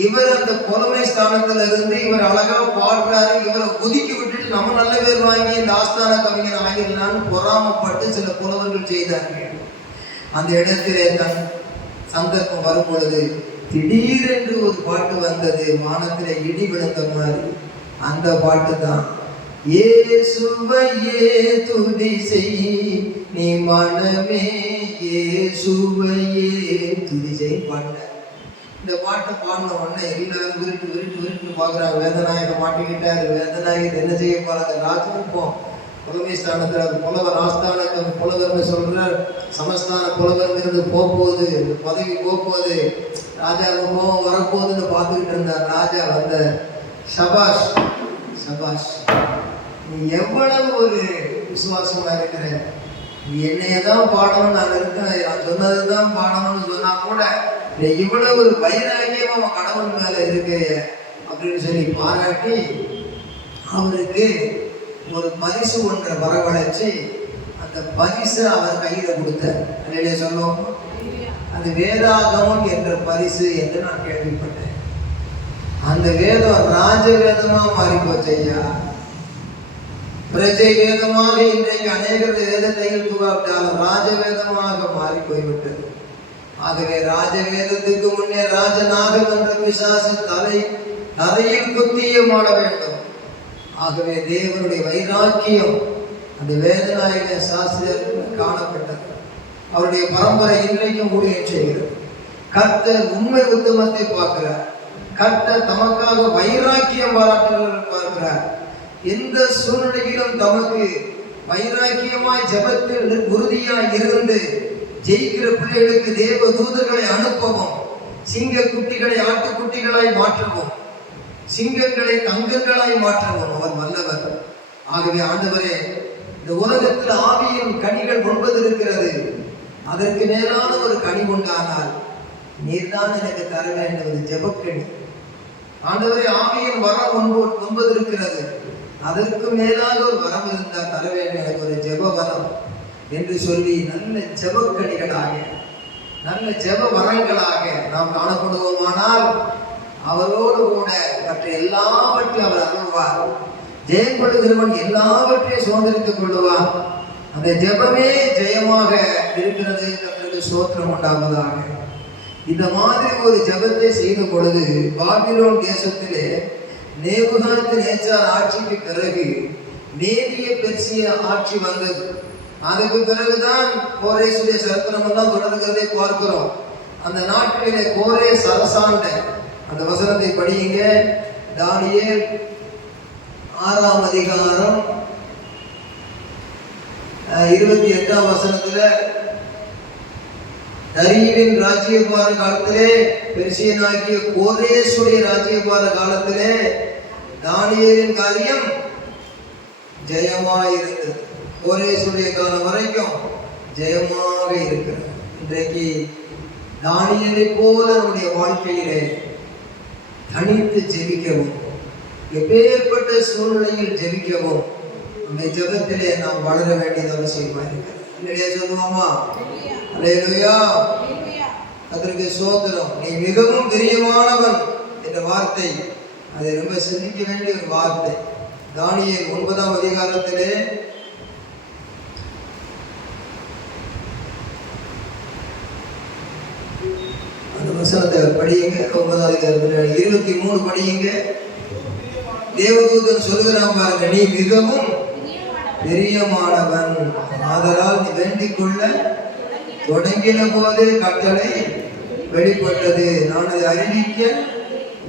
இவர் அந்த புலமை ஸ்தானத்துல இருந்து இவர் அழகா பாடுறாரு, இவரை ஒதுக்கி விட்டுட்டு நம்ம நல்ல பேர் வாங்கி இந்த ஆஸ்தான கவிஞர் ஆகிடலான்னு பொறாமப்பட்டு சில புலவர்கள் செய்தார்கள். அந்த இடத்திலே தன் சந்தர்ப்பம் வரும் பொழுது திடீரென்று ஒரு பாட்டு வந்தது, வானத்திலே இடி விழுந்த மாதிரி. அந்த பாட்டு தான், இயேசுவையே துதி செய் நீ மனமே, இயேசுவையே துதி செய் பாட்ட. இந்த பாட்டை பாடின உடனே எல்லாரும் விருட்டு பார்க்குறாங்க. வேதநாயக மாட்டிக்கிட்டாரு, வேதநாயகத்தை என்ன செய்ய போறாங்க, ராஜரூபம் புலமை ஸ்தானத்தில் புலவர் ஆஸ்தான புலவர்னு சொல்றார், சமஸ்தான புலவர்ங்கிறது போகுது, இந்த பதவி போகுது, ராஜாவுக்கு கோபம் வரப்போகுதுன்னு பார்த்துக்கிட்டு இருந்தார். ராஜா வந்த, சபாஷ் சபாஷ், நீ எவ்வளவு ஒரு விசுவாசமா இருக்கிற, நீ என்னையதான் பாடணும்னு நான் இருக்கேன், நான் சொன்னதுதான் பாடணும்னு சொன்னா கூட இவ்வளவு ஒரு வைராக்கியம் அவன் கடவுள் மேல இருக்கு அப்படின்னு சொல்லி பாராட்டி அவருக்கு ஒரு பரிசு ஒன்றை வரவழைச்சு அந்த பரிசு அவர் கையில கொடுத்தார். அதிலே சொல்லுவோம், அது வேதாகமம் என்ற பரிசு என்று நான் கேள்விப்பட்டேன். அந்த வேதம் ராஜ வேதமா மாறி போச்சு ஐயா. பிரஜை வேதமாக இன்றைக்கு அநேக வேதத்தை எழுதுவாட்டாலும் ராஜ வேதமாக மாறி போய்விட்டது. ஆகவே ராஜ வேதத்துக்கு முன்னே ராஜநாகம் என்ற பிசாசு தரையில் குத்தியமாட வேண்டும். ஆகவே தேவனுடைய வைராக்கியம் அந்த வேதநாயக சாஸ்திரத்தில் காணப்பட்டது. அவருடைய பரம்பரை இன்றைக்கும் ஊழியம் செய்கிறது. கர்த்தர் உண்மை உத்தமத்தை பார்க்கிறார். கர்த்தர் தமக்காக வைராக்கியம் பாராட்டுகிறவர்கள் பார்க்கிறார். எந்த சூழ்நிலையிலும் தமக்கு வைராக்கியமாய் ஜெபத்தில் உறுதியாய் இருந்து ஜெயிக்கிற பிள்ளைகளுக்கு தேவ தூதர்களை அனுப்பவும், சிங்க குட்டிகளை ஆட்டுக்குட்டிகளாய் மாற்றவும், சிங்கங்களை தங்கங்களாய் மாற்றவும் அவர் வல்லவர். ஆகவே ஆண்டவரே, இந்த உலகத்தில் ஆவியின் கனிகள் 9 இருக்கிறது. அதற்கு மேலான ஒரு கனி உண்டானால் நீர்தான் எனக்கு தர வேண்டும், ஜெபக்கனி. ஆண்டவரே, ஆவியின் வரம் 9 இருக்கிறது. அதற்கு மேலாக ஒரு வரம் இருந்தால் தர வேண்டும் எனக்கு ஒரு ஜெப வரம் என்று சொல்லி நல்ல ஜெபக்கனிகளாக, நல்ல ஜெப வரங்களாக நாம் காணப்படுவோமானால் அவரோடு கூட மற்ற எல்லாவற்றையும் அவர் அருள்வார். ஜெயம் கொள்ளுகிறவன் எல்லாவற்றையும் சுதந்திரித்துக் கொள்ளுவான். அந்த ஜெபமே ஜெயமாக இருக்கிறது. கர்த்தருக்கு ஸ்தோத்திரம் உண்டாவதாக. இந்த மாதிரி ஒரு ஜெபத்தை செய்த பொழுது பாபிலோன் தேசத்திலே நேபுகாத்நேச்சார் ஆட்சிக்கு பிறகு மேதிய பெர்சிய ஆட்சி வந்தது. அதுக்கு பிறகுதான் கோரேசுடைய சரித்திரம் எல்லாம் தொடர்கிறதை பார்க்கிறோம். அந்த நாட்களிலே கோரேஸ் அரசாண்ட அந்த வசனத்தை படியுங்க. தானியேல் 6ஆம் அதிகாரம் 28ஆம் வசனத்துல, தரியவின் ராஜ்யபார காலத்திலே, பெர்சியனாகிய கோரேசுடைய ராஜ்யபார காலத்திலே தானியேலின் காரியம் ஜெயமாயிருந்தது. கோரேசுடைய காலம் வரைக்கும் ஜெயமாக இருக்கிறது. இன்றைக்கு தானியேலை போல நம்முடைய வாழ்க்கையிலே தனித்து ஜெபிக்கவும், எப்பேற்பட்ட சூழ்நிலையில் ஜெபிக்கவும், அந்த ஜெபத்திலே நாம் வளர வேண்டியது அவசியமாக இருக்கிறது. இல்லையா சொல்லுவோமா? அல்லேலூயா. அதற்கு சோதரம். நீ மிகவும் பிரியமானவன் என்ற வார்த்தை, அதை ரொம்ப சிந்திக்க வேண்டிய ஒரு வார்த்தை. தானியேல் 9ஆம் அதிகாரத்திலே அந்த வசனத்தை படியுங்க. 9ஆம் அதிகாரத்தில் 23 படியுங்க. தேவதூதன் சொல்லுகிறான் பாருங்க, நீ மிகவும் பிரியமானவன், ஆதலால் நீ வேண்டிக் கொள்ள தொடங்கின போது கட்டளை வெளிப்பட்டது, நான் அதை அறிவிக்க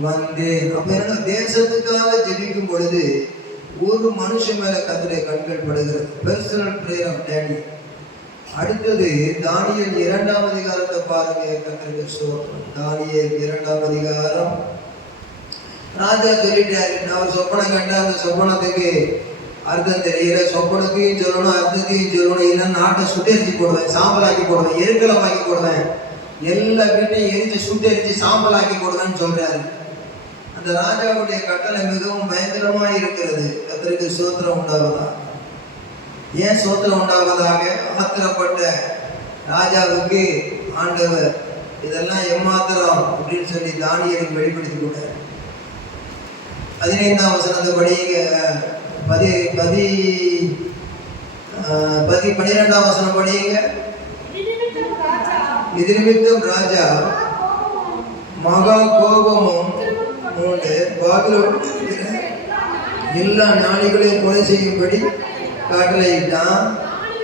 வந்தேன். அப்ப என்ன, தேசத்துக்காக ஜெபிக்கும் பொழுது ஒரு மனுஷன் மேல கர்த்தருடைய கண்கள் படுகிறது. Personal prayer of Daniel. அடுத்தது தானியேல் 2ஆம் அதிகாரத்தை பாருங்க. கர்த்தருக்கு ஸ்தோத்திரம். தானியேல் 2ஆம் அதிகாரம். ராஜா சொல்லிட்டாரு, நான் ஒரு சொப்பனம் கண்டா, அந்த சொப்பனத்துக்கு அர்த்தம் தெரியல, சொப்பனத்தையும் சொல்லணும், அர்த்தத்தையும் சொல்லணும், இல்லைன்னா நாட்டை சுட்டெரிச்சு போடுவேன், சாம்பலாக்கி போடுவேன், எருக்கலமாக்கி போடுவேன், எல்லா வீட்டையும் எரிச்சு சுட்டெரிச்சு சாம்பலாக்கி போடுவேன்னு சொல்றாரு. அந்த ராஜாவுடைய கட்டளை மிகவும் பயங்கரமா இருக்கிறது. கர்த்தருக்கு ஸ்தோத்திரம் உண்டாவதா? ஏன் ஸ்தோத்திரம் உண்டாவதாக? ஆத்திரப்பட்ட ராஜாவுக்கு ஆண்டவர் இதெல்லாம் எம்மாத்திரம் அப்படின்னு சொல்லி தானியேலுக்கு வெளிப்படுத்தி கொடுத்தார். 15ஆம் வசனத்தை படிங்க. 12ஆம் வசனம் படியுங்க. இது நிமித்தம் ராஜா மகா கோபமும் எல்லா ஞானிகளையும் கொலை செய்யும்படி கட்டளையிட்டான்.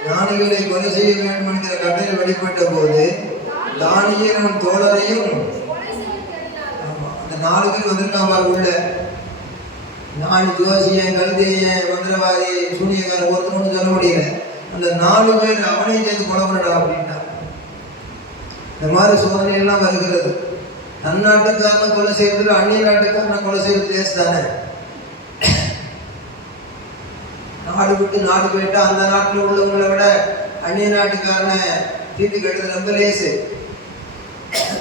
ஞானிகளை கொலை செய்ய வேண்டும் என்கிற கட்டளை வெளிப்பட்ட போது தானியேலும் தோழரையும், அந்த 4 பேர் வந்திருக்காம உள்ள ஞானி, ஜோசியன், கல்தியன், மந்திரவாதி, சூனியக்காரன், ஒருத்தனும் சொல்ல முடியல. அந்த 4 பேர் அவனையும் சேர்த்து கொலை பண்ணடா அப்படின்ட்டான். இந்த மாதிரி சோதனை எல்லாம் வருகிறது. தன் நாட்டுக்காரனை கொலை செய்யறது, அந்நிய நாட்டுக்காரனை கொலை செய்யறது லேஸ் தானே. நாடு விட்டு நாடு போயிட்டா அந்த நாட்டில் உள்ளவங்களை விட அந்நிய நாட்டுக்காரனை தீர்த்து கட்டுறது ரொம்ப லேசு.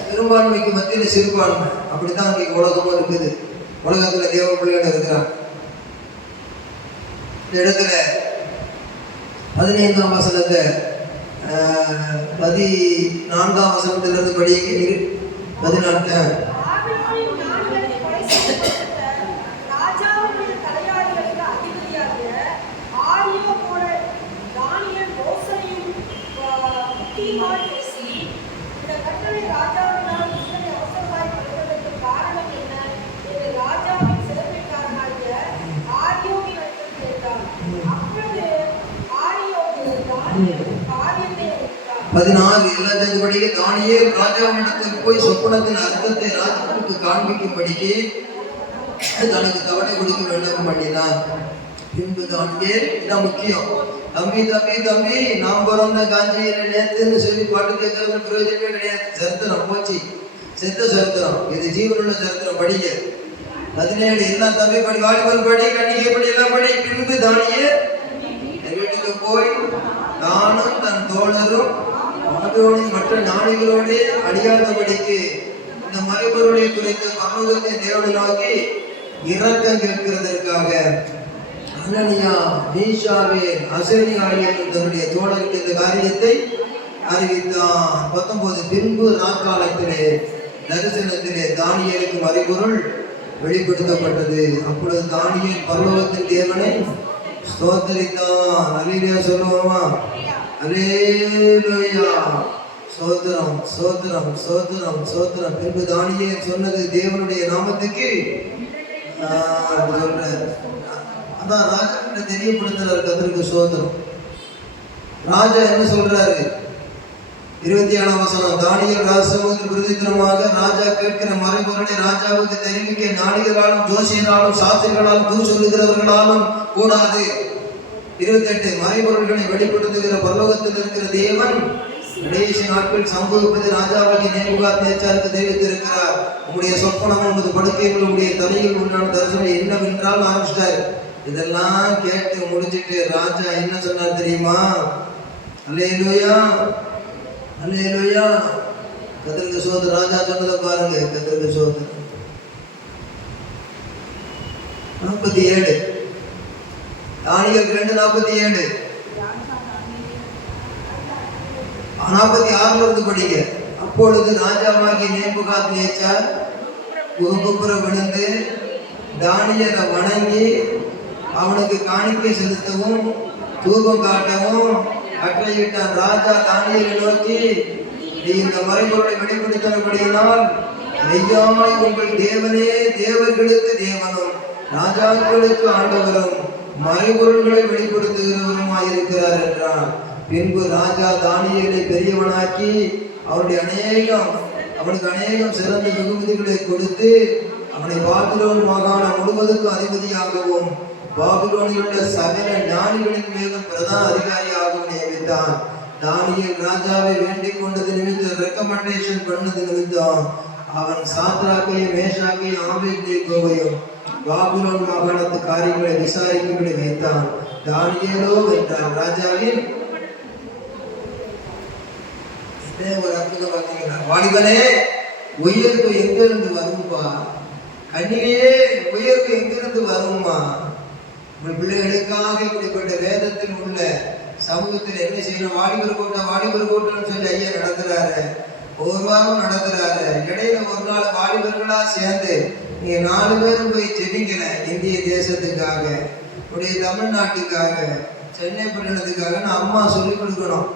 பெரும்பான்மைக்கு மத்தியில் சிறுபான்மை. அப்படித்தான் அன்றைக்கு உலகமும் இருக்குது. உலகத்துல தேவ பிள்ளைகள் இருக்கிறான். இந்த இடத்துல 15ஆம் வசனத்தை 14ஆம் வசனத்திலிருந்து படிக்க 14. எல்லாத்தின்படியே தானியேல் ராஜாவிடத்தில் போய் சொப்பனத்தின் அர்த்தத்தை ராஜாவுக்கு காண்பிக்கும்படிக்கு தனக்கு தவணை கொடுக்க விண்ணப்பம் பண்ணினான். பின்பு தானியேல், இதான் முக்கியம், தம்பி தம்பி தம்பி, நாம் பிறந்த காஞ்சியில நேத்துன்னு சொல்லி பாட்டு கேட்கறது பிரயோஜனமே கிடையாது. சரித்திரம் போச்சு, செத்த சரித்திரம். இது ஜீவனுள்ள சரித்திரம். படிக்க 17 எல்லாம் தம்பி படி, வாலிபல் படி, கண்ணிகை படி, எல்லாம் படி. பின்பு தானியேல் வீட்டுக்கு போய் தானும் தன் தோழரும் மற்ற ஞானிகளோடு அழியாதபடிக்கு இந்த மறைபொருளை குறித்து பரலோகத்தை தேவனை நோக்கி இரக்கம் கேட்கிறதற்காக அனனியா, மீஷாவேல், அசனியால் தன்னுடைய தோழருக்கு இந்த காரியத்தை அறிவித்தான். 19. பின்பு நாட்காலத்திலே தரிசனத்திலே தானியேலுக்கு மறைபொருள் வெளிப்படுத்தப்பட்டது. அப்பொழுது தானியேல் பரலோகத்தின் தேவனை ஸ்தோத்தரித்தான். அல்லேலூயா சொல்லுவோமா? அல்லேலூயா. சோத்திரம் சோத்திரம் சோத்திரம் சோத்திரம். பின்பு தானியேல் சொன்னது தேவனுடைய நாமத்துக்கு சொல்ற. அதான் ராஜா கிட்ட தெரியப்படுத்துறாரு. கர்த்தருக்கு சோத்திரம். ராஜா என்ன சொல்றாரு? 27ஆம் வசனம். தானியேல் ராஜசமூகத்தில் பிரதித்திரமாக ராஜா கேட்கிற மறைபொருளை ராஜாவுக்கு தெரிவிக்க ஞானிகளாலும் ஜோசியராலும் சாஸ்திரிகளாலும் குறி சொல்லுகிறவர்களாலும் கூடாது. 28 மறைபொருள்களை வெளிப்படுத்துகிற பரலோகத்தில் இருக்கிற தேவன் கடைசி நாட்கள் சம்பவிப்பது ராஜாவாகிய நேபுகாத்நேச்சாருக்கு தெரிவித்திருக்கிறார். உங்களுடைய சொப்பனம், உமது படுக்கைகள், உங்களுடைய தலையில் உண்டான தரிசனம் என்னவென்றால் ஆரம்பிச்சிட்டார். இதெல்லாம் கேட்டு முடிஞ்சிட்டு ராஜா என்ன சொன்னார் தெரியுமா? அல்லேலூயா, அல்லேலூயா. கர்த்தருக்கு ஸ்தோத்திரம். ராஜா சொன்னதை பாருங்க. கர்த்தருக்கு ஸ்தோத்திரம். 47 தானியேல் 2:47 46 இருந்து படிங்க. அப்பொழுது ராஜாவாகிய நேபுகாத்நேச்சார் முகங்குப்புற விழுந்து தானியேலை வணங்கி அவனுக்கு காணிக்கை செலுத்தவும் தூபம் காட்டவும் கட்டளையிட்டான். ராஜா தானியேலை நோக்கி, நீ இந்த மறைபொருளை வெளிப்படுத்தினபடியினால் மெய்யாய் உங்கள் தேவனே தேவர்களுக்கு தேவனும் ராஜாக்களுக்கு ஆண்டவரும் மறைபொருள்களை வெளிப்படுத்துகிறவருமாயிருக்கிறார் என்றான். பின்பு ராஜா தானியேலை பெரியவனாக்கி அவனுக்கு அநேகம் சிறந்த வெகுமதிகளை கொடுத்து அவனை பாபிலோன் மாகாணம் முழுவதுக்கும் அதிபதியாகவும் பாபிலோனில் உள்ள சகல ஞானிகளின் மேலும் பிரதான அதிகாரியாகவும் நியமித்தான். தானியேல் ராஜாவை வேண்டிக் கொண்டது நிமித்தம் ரெக்கமெண்டேஷன் பண்ணது நிமித்தம் அவன் சாத்ராக்கையும் மேஷாக்கையும் ஆபேத்நேகோவையும் பாபிலோன் மாகாணத்து காரியங்களை விசாரிக்கும்படி வைத்தான். தானியேலோ என்றான் ராஜாவின் ஒரு அற்புதம் பார்த்தீங்கன்னா, வாலிபனே உயர்வு எங்கிருந்து வரும்பா? கண்ணிலேயே உயர்வு எங்கிருந்து வருமா? உங்கள் பிள்ளைகளுக்காக இப்படிப்பட்ட வேதத்தில் உள்ள சமூகத்தில் என்ன செய்யணும்? வாலிபர் கூட்டம்னு சொல்லி ஐயா நடத்துறாரு. ஒரு வாரம் நடத்துறாரு. இடையில ஒரு நாள் வாலிபர்களா சேர்ந்து நீங்க 4 பேரும் போய் ஜெபிக்கிற இந்திய தேசத்துக்காக, உடைய தமிழ்நாட்டுக்காக, சென்னை பட்டணத்துக்காக அம்மா சொல்லிக் கொடுக்கணும்.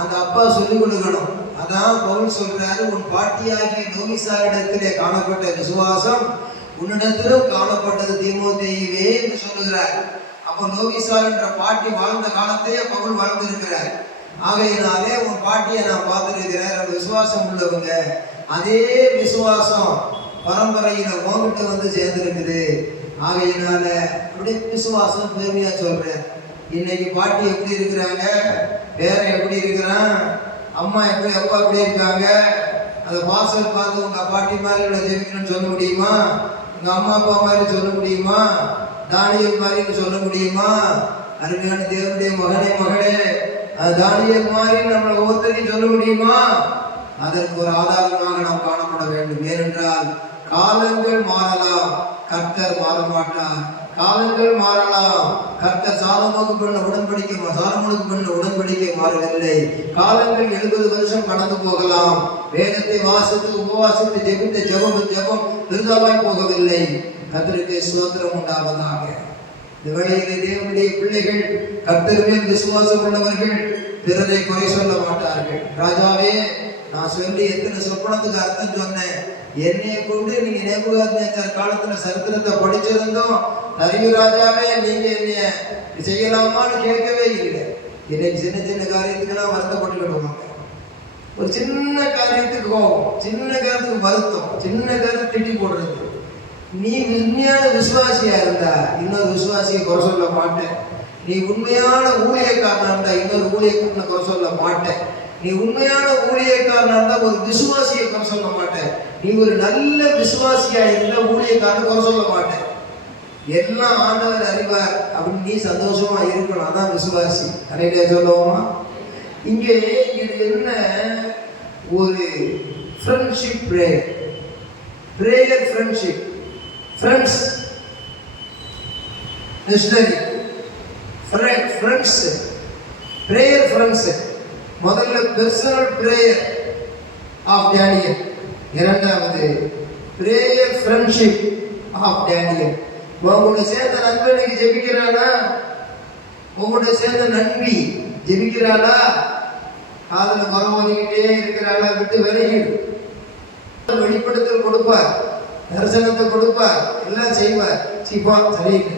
அந்த அப்பா சொல்லிக் கொடுக்கணும். அதான் பவுல் சொல்றாரு, உன் பாட்டியாகிய லோகிசாரிடத்திலே காணப்பட்ட விசுவாசம் உன்னிடத்திலும் காணப்பட்டது தீமோத்தேயுவே என்று சொல்லுகிறார். அப்போ லோகிசார் என்ற பாட்டி வாழ்ந்த காலத்தையே பவுல் வாழ்ந்திருக்கிறார். ஆகையினாலே உன் பாட்டியை நான் பார்த்துருக்கிறேன், விசுவாசம் உள்ளவங்க. அதே விசுவாசம் பரம்பரையில உங்ககிட்ட வந்து சேர்ந்துருக்குது. ஆகையினால அப்படி விசுவாசம் பெருமையா சொல்றேன். இன்னைக்கு பாட்டி எப்படி இருக்கிறாங்க, பேரன் எப்படி இருக்கிறான், அம்மா அப்பா எப்படி இருக்காங்க, அந்த வாசல் பார்த்து உங்க பாட்டி மாதிரி ஜெபிக்கணும்னு சொல்ல முடியுமா? உங்க அம்மா அப்பா மாதிரி சொல்ல முடியுமா? தானியேல் மாதிரி சொல்ல முடியுமா? அருமையான தேவனுடைய மகனே தானியேல் மாதிரி நம்மளை ஒவ்வொருத்தரையும் சொல்ல முடியுமா? அதற்கு ஒரு ஆதாரமாக நாம் காணப்பட வேண்டும். ஏனென்றால் காலங்கள் மாறலாம், கர்த்தர் மாற மாட்டார். காலங்கள் மாறலாம், கர்த்தர் சாலமோனுக்கு பண்ண உடன்படிக்கை மாறவில்லை. காலங்கள் 70 வருஷம் கடந்து போகலாம். வேதத்தை வாசித்து உபவாசித்து ஜெபித்த ஜெபம் விருதாவாய் போகவில்லை. கர்த்தருக்கு ஸ்தோத்திரம் உண்டாவதாக. இந்த வேளையிலே தேவனுடைய பிள்ளைகள் கர்த்தர் மேல் விசுவாசம் உள்ளவர்கள் பிறரை குறை சொல்ல மாட்டார்கள். ராஜாவே, நான் சொல்லி எத்தனை சொப்பனத்துக்கு அர்த்தம் சொன்னேன். என்னைய கொண்டு நீங்க நேபுகாத்நேச்சார் காலத்துல சரித்திரத்தை படிச்சிருந்தோம். தரியு ராஜாவே, நீங்க என்னைய செய்யலாமான்னு கேட்கவே இல்லை. இன்னைக்கு சின்ன காரியத்துக்கெல்லாம் வருத்தப்பட்டுக்கிடுவாங்க. ஒரு சின்ன காரியத்துக்கு கோபம், சின்ன காரியத்துக்கு வருத்தம், சின்ன காரியத்துக்கு திட்டி போடுறது. நீ உண்மையான விசுவாசியா இருந்தா இன்னொரு விசுவாசியை குறை சொல்ல மாட்டேன். நீ உண்மையான ஊழியக்காரனா இருந்தா இன்னொரு ஊழியக்காரனை குறை சொல்ல மாட்டேன். நீ உண்மையான ஊழியக்காரனா இருந்தா ஒரு விசுவாசியை குறை சொல்ல மாட்டேன். நீ ஒரு நல்ல விசுவாசியா இருந்தா ஊழியக்காரனை குறை சொல்ல மாட்டேன். எல்லாம் ஆண்டவர் அறிவார் அப்படின்னு நீ சந்தோஷமா இருக்கணும். அதான் விசுவாசி. கரெக்டா சொல்லுவோமா? இங்கே இது என்ன? ஒரு friendship prayer friendship, friends, missionary friends, prayer friends. முதல்ல பெர்சனல் பிரேயர் ஆஃப் டேனியல், இரண்டாவது பிரேயர் ஃப்ரெண்ட்ஷிப் ஆஃப் டேனியல். உங்களுடைய சேர்ந்த நண்பனுக்கு ஜெபிக்கிறானா? உங்களுடைய சேர்ந்த நண்பி ஜெபிக்கிறாளா? காதல மரம் ஓதிக்கிட்டே இருக்கிறாளா? விட்டு விலகிடு. வெளிப்படுத்தல் கொடுப்பார், தரிசனத்தை கொடுப்பார், எல்லாம் செய்வார். சீப்பா சரியில்லை.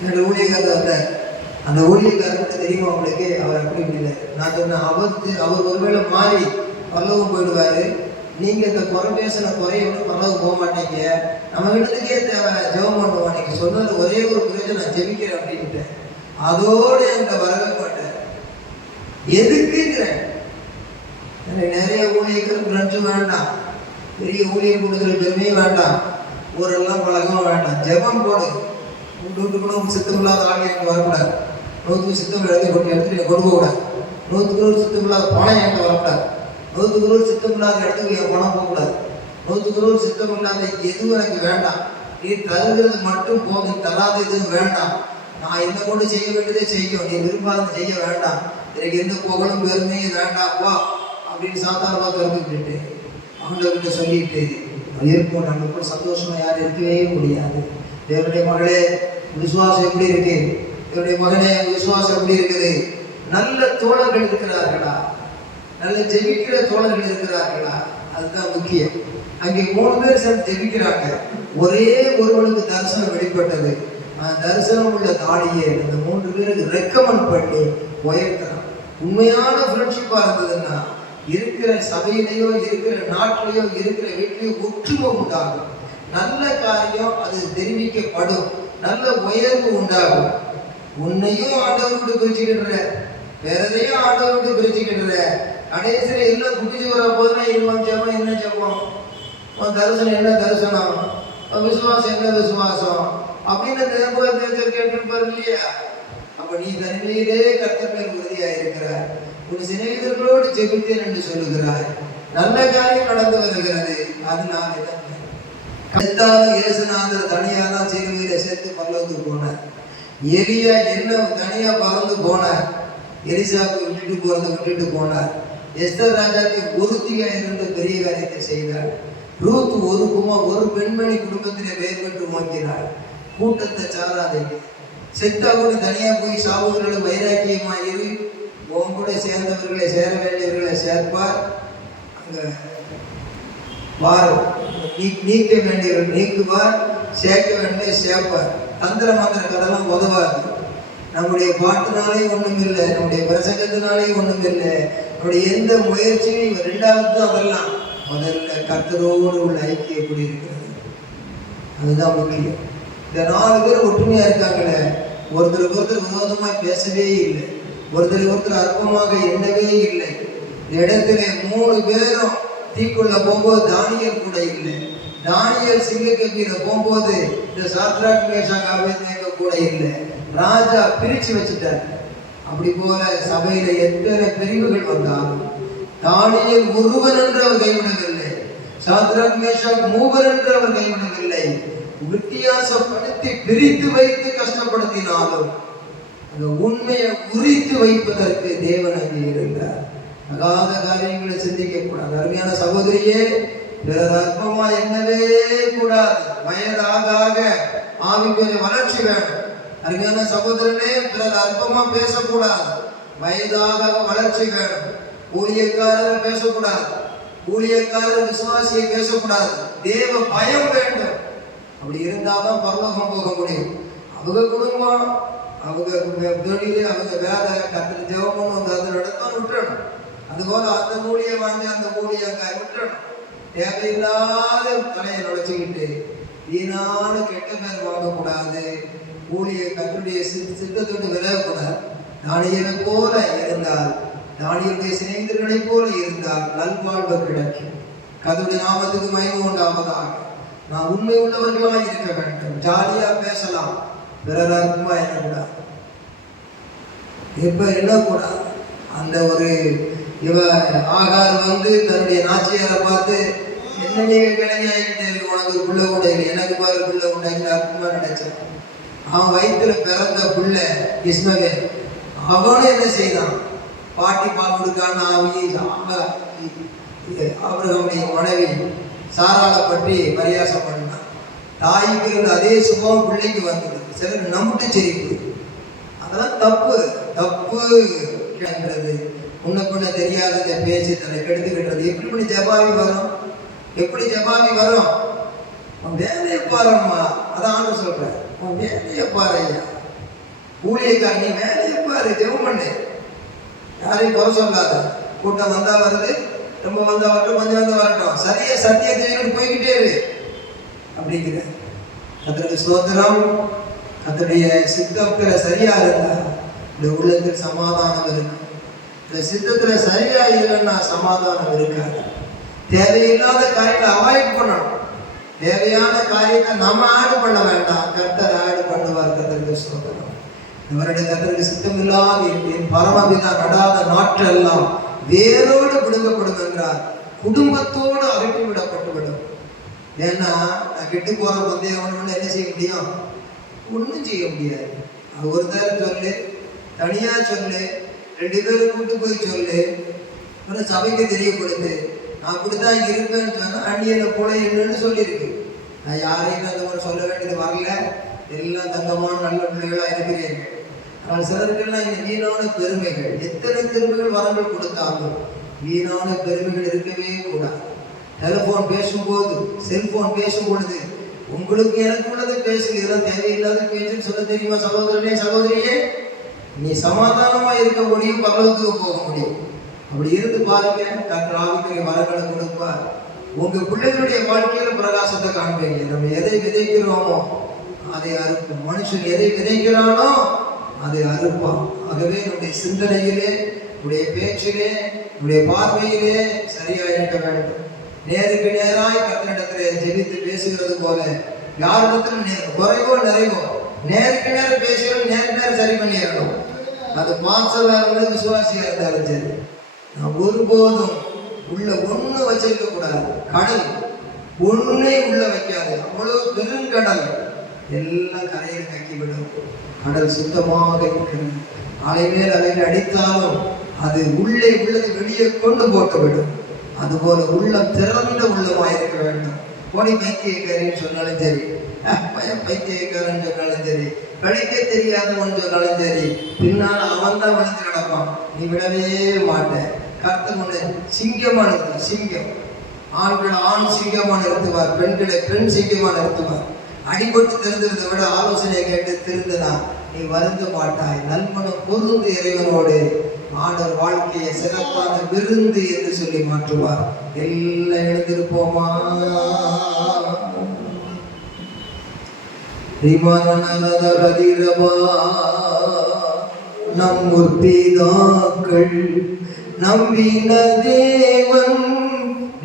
என்னோட ஊழியக்காரர் வந்தார். அந்த ஊழியக்காரருக்கு தெரியுமா அவங்களுக்கு அவர் அப்படி இல்லை. நான் சொன்னேன், அவர் ஒருவேளை மாறி பல்லவும் போயிடுவாரு, நீங்க இந்த குறை பேசின குறைய விட்டு பல்லவு போக மாட்டீங்க, நம்ம இடத்துக்கே ஜெபம் பண்ணுவோம், நீங்க சொன்னது ஒரே ஒரு குறைஞ்ச நான் ஜெபிக்கிறேன் அப்படின்ட்டு அதோடு என்கிட்ட வரவே மாட்டேன். எதுக்குங்கிறேன். எனக்கு நிறைய ஊழியர்கள் ஃப்ரெண்ட்ஸும் வேண்டாம், பெரிய ஊழியர் கொடுக்குற பெருமையும் வேண்டாம், ஊரெல்லாம் பழகவும் வேண்டாம். ஜெபம் போடு. வீட்டுக்குள்ள ஒரு சித்தம் இல்லாத ஆள் எனக்கு வரக்கூடாது. 100 சித்தம் எடுத்துட்டு கொடுக்க கூடாது. 100 சித்தம் இல்லாத பணம் என்கிட்ட வரக்கூடாது. 100 சித்தம் இல்லாத இடத்துக்கு என் பணம் போகக்கூடாது. 100 சித்தம் இல்லாத எதுவும் எனக்கு வேண்டாம். நீ தருகிறது மட்டும் போதும், தராத எதுவும் வேண்டாம். நான் என்ன கொண்டு செய்ய வேண்டியதே செய்யும், நீ விரும்பாத செய்ய வேண்டாம். எனக்கு எந்த புகழும் பெருமையும் வேண்டாம் வா அப்படின்னு சாத்தாரணமாக திறந்துக்கிட்டு அவங்கள்கிட்ட சொல்லிட்டு இருப்போம். நமக்கு சந்தோஷமா யாரும் இருக்கவே முடியாது. தேவனுடைய மகளே, விசுவாசம் எப்படி இருக்கு? என்னுடைய மகனே, விசுவாசம் எப்படி இருக்குது? நல்ல தோழர்கள் இருக்கிறார்களா? நல்ல ஜெபிக்கிற தோழர்கள் இருக்கிறார்களா? அதுதான் முக்கியம். அங்கே 3 பேர் சேர்ந்து ஜெபிக்கிறாங்க. ஒரே ஒருவனுக்கு தரிசனம் வெளிப்பட்டது. தரிசனம் உள்ள தாடியை அந்த 3 பேருக்கு ரெக்கமெண்ட் பண்ணி உயர்த்தலாம். உண்மையான ஃப்ரெண்ட்ஷிப்பா இருந்ததுன்னா இருக்கிற சபையிலையோ இருக்கிற நாட்டிலையோ இருக்கிற வீட்டிலையோ ஒற்றுமை உண்டாகும். நல்ல காரியம் அது தெரிவிக்கப்படும், நல்ல உயர்வு உண்டாகும். உன்னையும் ஆண்டவர்கிட்ட பிரிச்சுக்கிடுற, வேற எதையும் ஆண்டவர்கிட்ட பிரிச்சுக்கிடுற, கடைசியில் எல்லாம் குடிச்சு வர போதுனா இவன் ஜபம் என்ன ஜபம், தரிசனம் என்ன தரிசனம், விசுவாசம் என்ன விசுவாசம் அப்படின்னு கேட்டிருப்பாரு இல்லையா? அப்ப நீ தனிமையிலே கர்த்தர் மேல் உறுதியாக இருக்கிறார். உன் சிநேகிதர்களோடு ஜெபித்தேன் என்று சொல்லுகிறாய். நல்ல காரியம் நடந்து வருகிறது. அதனால இயேசுநாதர் தனியா தான் சிறுவையில சேர்த்து பரலோகத்துக்கு போனார். எலியா என்ன தனியா பறந்து போனார். எலிசாவுக்கு விட்டுட்டு போனார். எஸ்தர் ராஜாக்கு ஒருத்தியா இருந்து பெரிய காரியத்தை செய்தார். ரூத் ஒரு பெண்மணி குடும்பத்திலே பெயர் பெற்று நோக்கினார். கூட்டத்தை சாராதீங்க. செத்தா கூட தனியா போய் சாவுகளை வைராக்கியமா இரு. உன் கூட சேர்ந்தவர்களை சேர வேண்டியவர்களை சேர்ப்பார். அங்க நீக்க வேண்டியவர்கள் நீக்குவார், சேர்க்க வேண்டிய சேர்ப்பார். தந்திர மந்திர கதெல்லாம் உதவாது. நம்முடைய பாட்டுனாலே ஒண்ணும் இல்லை, நம்முடைய பிரசங்கத்தினாலே ஒண்ணும் இல்லை, நம்முடைய எந்த முயற்சியும் 2வது தான் அதெல்லாம். முதல்ல கர்த்தரோடு உள்ள ஐக்கியம் எப்படி இருக்கிறது, அதுதான் முக்கியம். இந்த 4 பேர் ஒற்றுமையா இருக்காங்களே, ஒருத்தருக்கு ஒருத்தர் விரோதமாய் பேசவே இல்லை, ஒருத்தருக்கு ஒருத்தர் அற்பமாக எண்ணவே இல்லை. இந்த இடத்துல 3 பேரும் தீக்குள்ள போகும்போது தானியல் கூட இல்லை. தானியல் சிங்கக்கம்பியில போகும்போது இந்த சாத்ராக் மேஷாக் ஆபேத்நேகோ கூட இல்லை. ராஜா பிரிச்சு வச்சுட்டார். அப்படி போல சபையில எத்தனை பிரிவுகள் வந்தாலும் தானியல் ஒருவன் என்று அவர் கைவிடவில்லை, சாத்ராக் மேஷாக் மூவர் என்று அவர் கைவிடவில்லை. வித்தியாசப்படுத்தி பிரித்து வைத்து கஷ்டப்படுத்தினாலும் அந்த உண்மையை உரித்து வைப்பதற்கு தேவன் அங்கே இருந்தார். அகாத காரியங்களை சிந்திக்க கூடாது. அருமையான சகோதரியே, பிறர் அற்பமா எண்ணவே கூடாது. வயதாக ஆவிக்குரிய வளர்ச்சி வேணும். அருமையான சகோதரனே, பிறர் அற்பமா பேசக்கூடாது. வயதாக வளர்ச்சி வேணும். ஊழியக்காரர் பேசக்கூடாது, ஊழியக்காரர் விசுவாசியை பேசக்கூடாது. தேவ பயம் வேண்டும். அப்படி இருந்தாதான் பரலோகம் போக முடியும். அவங்க குடும்பம், அவங்க தொழில், அவங்க வேலை, கத்திர ஜெபம் அதை நடத்தான் விட்டுறணும். அதுபோல அந்த மூலிய வாங்கி அந்த மூலியங்க விட்டுறணும். தேவையில்லாத தலையை நுழைச்சிக்கிட்டு வீணான கெட்ட பேர் வாங்கக்கூடாது. ஊழிய கத்தருடைய சித்தத்தோடு விலகக்கூடாது. தானியலை போல இருந்தால், தானியலுடைய சிநேகிதர்களை போல இருந்தால் நல்வாழ்வு கிடைக்கும். கர்த்தருடைய நாமத்துக்கு மகிமை உண்டாவதாக. நான் உண்மை உள்ளவர்களாக இருக்க வேண்டும். ஜாலியா பேசலாம், பிறராக்குமா என்னக்கூடாது, இப்ப என்னக்கூடாது. அந்த ஒரு ஆகார் தன்னுடைய நாச்சியாரை பார்த்து, என்ன நீங்க கிழங்கி ஆகிக்கிட்டே இருக்கு, உனக்கு ஒரு பிள்ளை கூட இல்லை, எனக்கு பாரு பிள்ளை உண்டாக்கி அற்புமா நினைச்சான். அவன் வயிற்றுல பிறந்த பிள்ளை இஸ்மவேல். அவனும் என்ன செய்தான், பாட்டி பால் கொடுக்கான ஆபிரகாமுடைய மனைவி சாராளை பற்றி பரியாசம் பண்ணான். தாய்க்கு இருந்த அதே சுபம் பிள்ளைக்கு வந்தது. சிலர் நம்பிட்டு சிரிப்பு, அதெல்லாம் தப்பு. தப்பு என்றது முன்ன பின்ன தெரியாததை பேசி தன்னை கெடுத்துக்கிட்டது. எப்படி பண்ணி ஜபாவி வரும், எப்படி ஜபாவி வரும்? உன் வேலையை பாரும்மா, அதான் சொல்றேன், உன் வேலையை பாரு ஐயா. ஊழியக்காரன் நீ வேலையை பாரு, ஜெபம் பண்ணு, யாரையும் குறை சொல்லாத. கூட்டம் வந்தா வருது, ரொம்ப வந்தா வரட்டும், கொஞ்சம் வந்தா வரட்டும், சரியா சத்தியத்தை போய்கிட்டே இரு அப்படிங்கிற. கர்த்தருக்கு ஸ்தோத்திரம். கர்த்தருடைய சித்தத்துல சரியா இருந்தா இந்த உள்ளத்தில் சமாதானம் இருக்கும். இந்த சித்தத்துல சரியா இல்லைன்னா சமாதானம் இருக்காது. தேவையில்லாத காரியத்தை அவாய்ட் பண்ணணும். தேவையான காரியத்தை நம்ம ஆடு பண்ண வேண்டாம், கர்த்தர் ஆடு பண்ணுவார். கர்த்தருக்கு ஸ்தோத்திரம். இவருடைய கர்த்தருக்கு சித்தம் இல்லாத என் பரமபிதா நடாத நாற்றெல்லாம் வேரோடு பிடுங்கப்படும் என்றார். குடும்பத்தோடு அகற்றி விடப்பட்டுவிடும். ஏன்னா நான் கெட்டு போற பந்தயம் என்ன செய்ய முடியும்? ஒன்றும் செய்ய முடியாது. ஒருத்தர் சொல்லு, தனியா சொல்லு, 2 பேரும் கூட்டு போய் சொல்லு, அப்புறம் சபைக்கு தெரியப்படுது. நான் அப்படித்தான் இங்கே இருப்பேன்னு சொன்னா அண்ணியனை போல என்னன்னு சொல்லியிருக்கு. நான் யாரையுமே அந்த மாதிரி சொல்ல வேண்டியது வரல. எல்லாம் தங்கமான நல்ல பிள்ளைகளா இருக்கிறீர்கள். ஆனால் சிலருக்கெல்லாம் இந்த வீணான பெருமைகள், எத்தனை பெருமைகள் வரங்கள் கொடுத்தாலும் வீணான பெருமைகள் இருக்கவே கூடாது. டெலிஃபோன் பேசும்போது, செல்போன் பேசும் பொழுது உங்களுக்கு எனக்கு உள்ளதை பேசுங்க. இதெல்லாம் தேவையில்லாத பேச்சுன்னு சொல்ல தெரியுமா சகோதரனே, சகோதரியே? நீ சமாதானமா இருக்க முடியும், பரலோகத்துக்கு போக முடியும். அப்படி இருந்து பாருங்க, கர்த்தர் ஆவிக்குரிய வரங்களை கொடுப்பார். உங்க பிள்ளைகளுடைய வாழ்க்கையில பிரகாசத்தை காண்பீங்க. நம்ம எதை விதைக்கிறோமோ அதை அறுப்போம். மனுஷன் எதை விதைக்கிறானோ அதை அறுப்பான். ஆகவே நம்முடைய சிந்தனையிலே, நம்முடைய பேச்சிலே, நம்முடைய பார்வையிலே சரியா இருக்க வேண்டும். நேருக்கு நேராய் கர்த்தரிடத்திலே ஜெபித்து பேசுகிறது போல யாரிடத்துல குறைவோ நிறைவோ நேருக்கு நேரம் பேசுகிறது, நேருக்கு நேரம் சரி பண்ணிடணும். அது பாசலா இருந்தாலும் விசுவாசியா இருந்தாலும் சரி. நான் ஒருபோதும் உள்ள ஒண்ணு வச்சிருக்க கூடாது. கடல் ஒன்னே உள்ள வைக்காது. அவ்வளவு பெருங்கடல் எல்லாம் கரையில் கக்கிவிடும். கடல் சுத்தமாக இருக்கிறது. அலை மேல் அலையில் அடித்தாலும் அது உள்ளே உள்ளது வெளியே கொண்டு போட்டுவிடும். அதுபோல உள்ளம் திறந்த உள்ளமாயிருக்க வேண்டும். கோடி பைத்தியக்காரின்னு சொன்னாலும் சரி, பைத்தியக்காரன்னு சொன்னாலும் சரி, கழிக்க தெரியாதவன் சொன்னாலும் சரி, பின்னால் அவன் தான் விழுந்து கிடப்பான். நீ விடவே மாட்டேன். கர்த்தர் ஒன்று சிங்கமா நிறுத்து. சிங்கம் ஆண்களை ஆண் சிங்கமா நிறுத்துவார், பெண்களை பெண் சிங்கமா நிறுத்துவார். அடிபட்டு திருந்துறதை விட ஆலோசனையை கேட்டு திருந்தினா நீ வருந்த மாட்டாய். நல்மனம் பொருந்து இறைவனோடு ஆண்டவர் வாழ்க்கையை சிறப்பான விருந்து என்று சொல்லி மாற்றுவார். எல்லாம் எழுந்திருப்போமா? நம் முற்பிதாக்கள் நம்பின தேவன்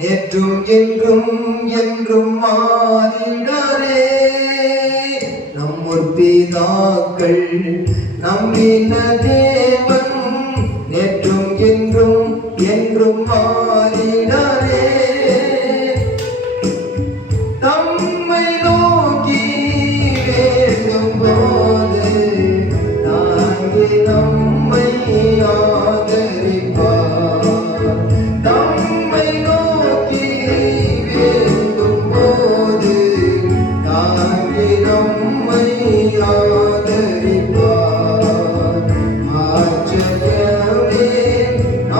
நேற்றும் என்றும் என்றும் மாறிடாரே. நம் முற்பிதாக்கள் நம்பின தேவன் நேற்றும் என்றும் என்றும் மாறிடாரே. தம்மை நோக்கி வேண்டும் போது தாங்கி நம்மை ஆதரிப்பார். தம்மை நோக்கி வேண்டும் போது தாங்கி நம்மை ஆதரிப்பார். ஆச்சரியமே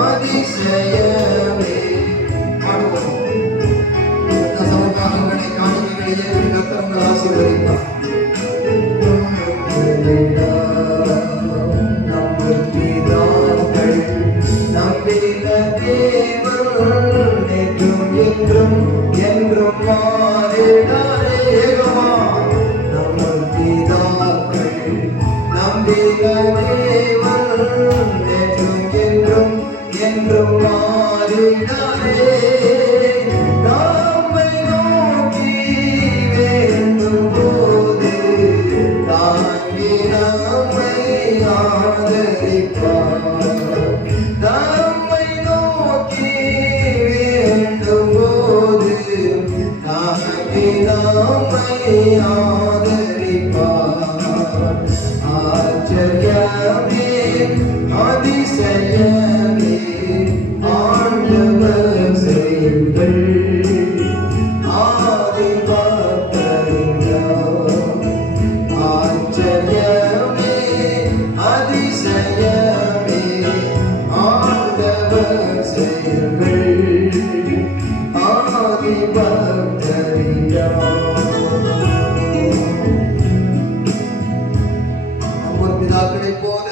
அதிசயமே. சமகாலங்களை காணிக்கைகளை கர்த்தர் ஆசீர்வதிப்பார். பிதாக்களைப் போல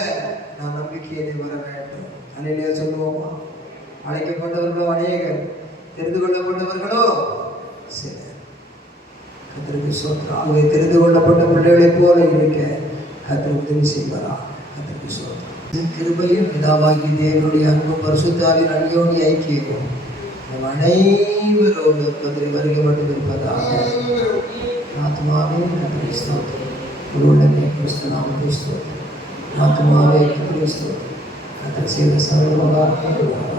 நாம் நம்பிக்கையை வர வேண்டும். அல்லேலூயா சொல்லுவோமா? அழைக்கப்பட்டவர்களோ அநேகர், தெரிந்து கொள்ளப்பட்டவர்களோ சிலர். கர்த்தருக்கு ஸ்தோத்திரம். ஆகவே தெரிந்து கொள்ளப்பட்ட பிள்ளைகளைப் போல இருக்க கர்த்தர் உதவி செய்வாரா? கர்த்தருக்கு ஸ்தோத்திரம். கிருபையும் பிதாவாகிய தேவனுடைய அன்பும் பரிசுத்தாவின் அந்யோன்ய ஐக்கியமும் நம் அனைவரோடு கர்த்தரை வருகை மட்டும் இருப்பதாக. ஆத்மாவே கர்த்தருக்கு ஸ்தோத்திரம். உள்ளமே கிறிஸ்து நாமத்துக்கு ஸ்தோத்திரம். ஆத்மாவே கர்த்தருக்கு ஸ்தோத்திரம். கர்த்தர் செய்த சர்வ உபகாரங்களுக்காக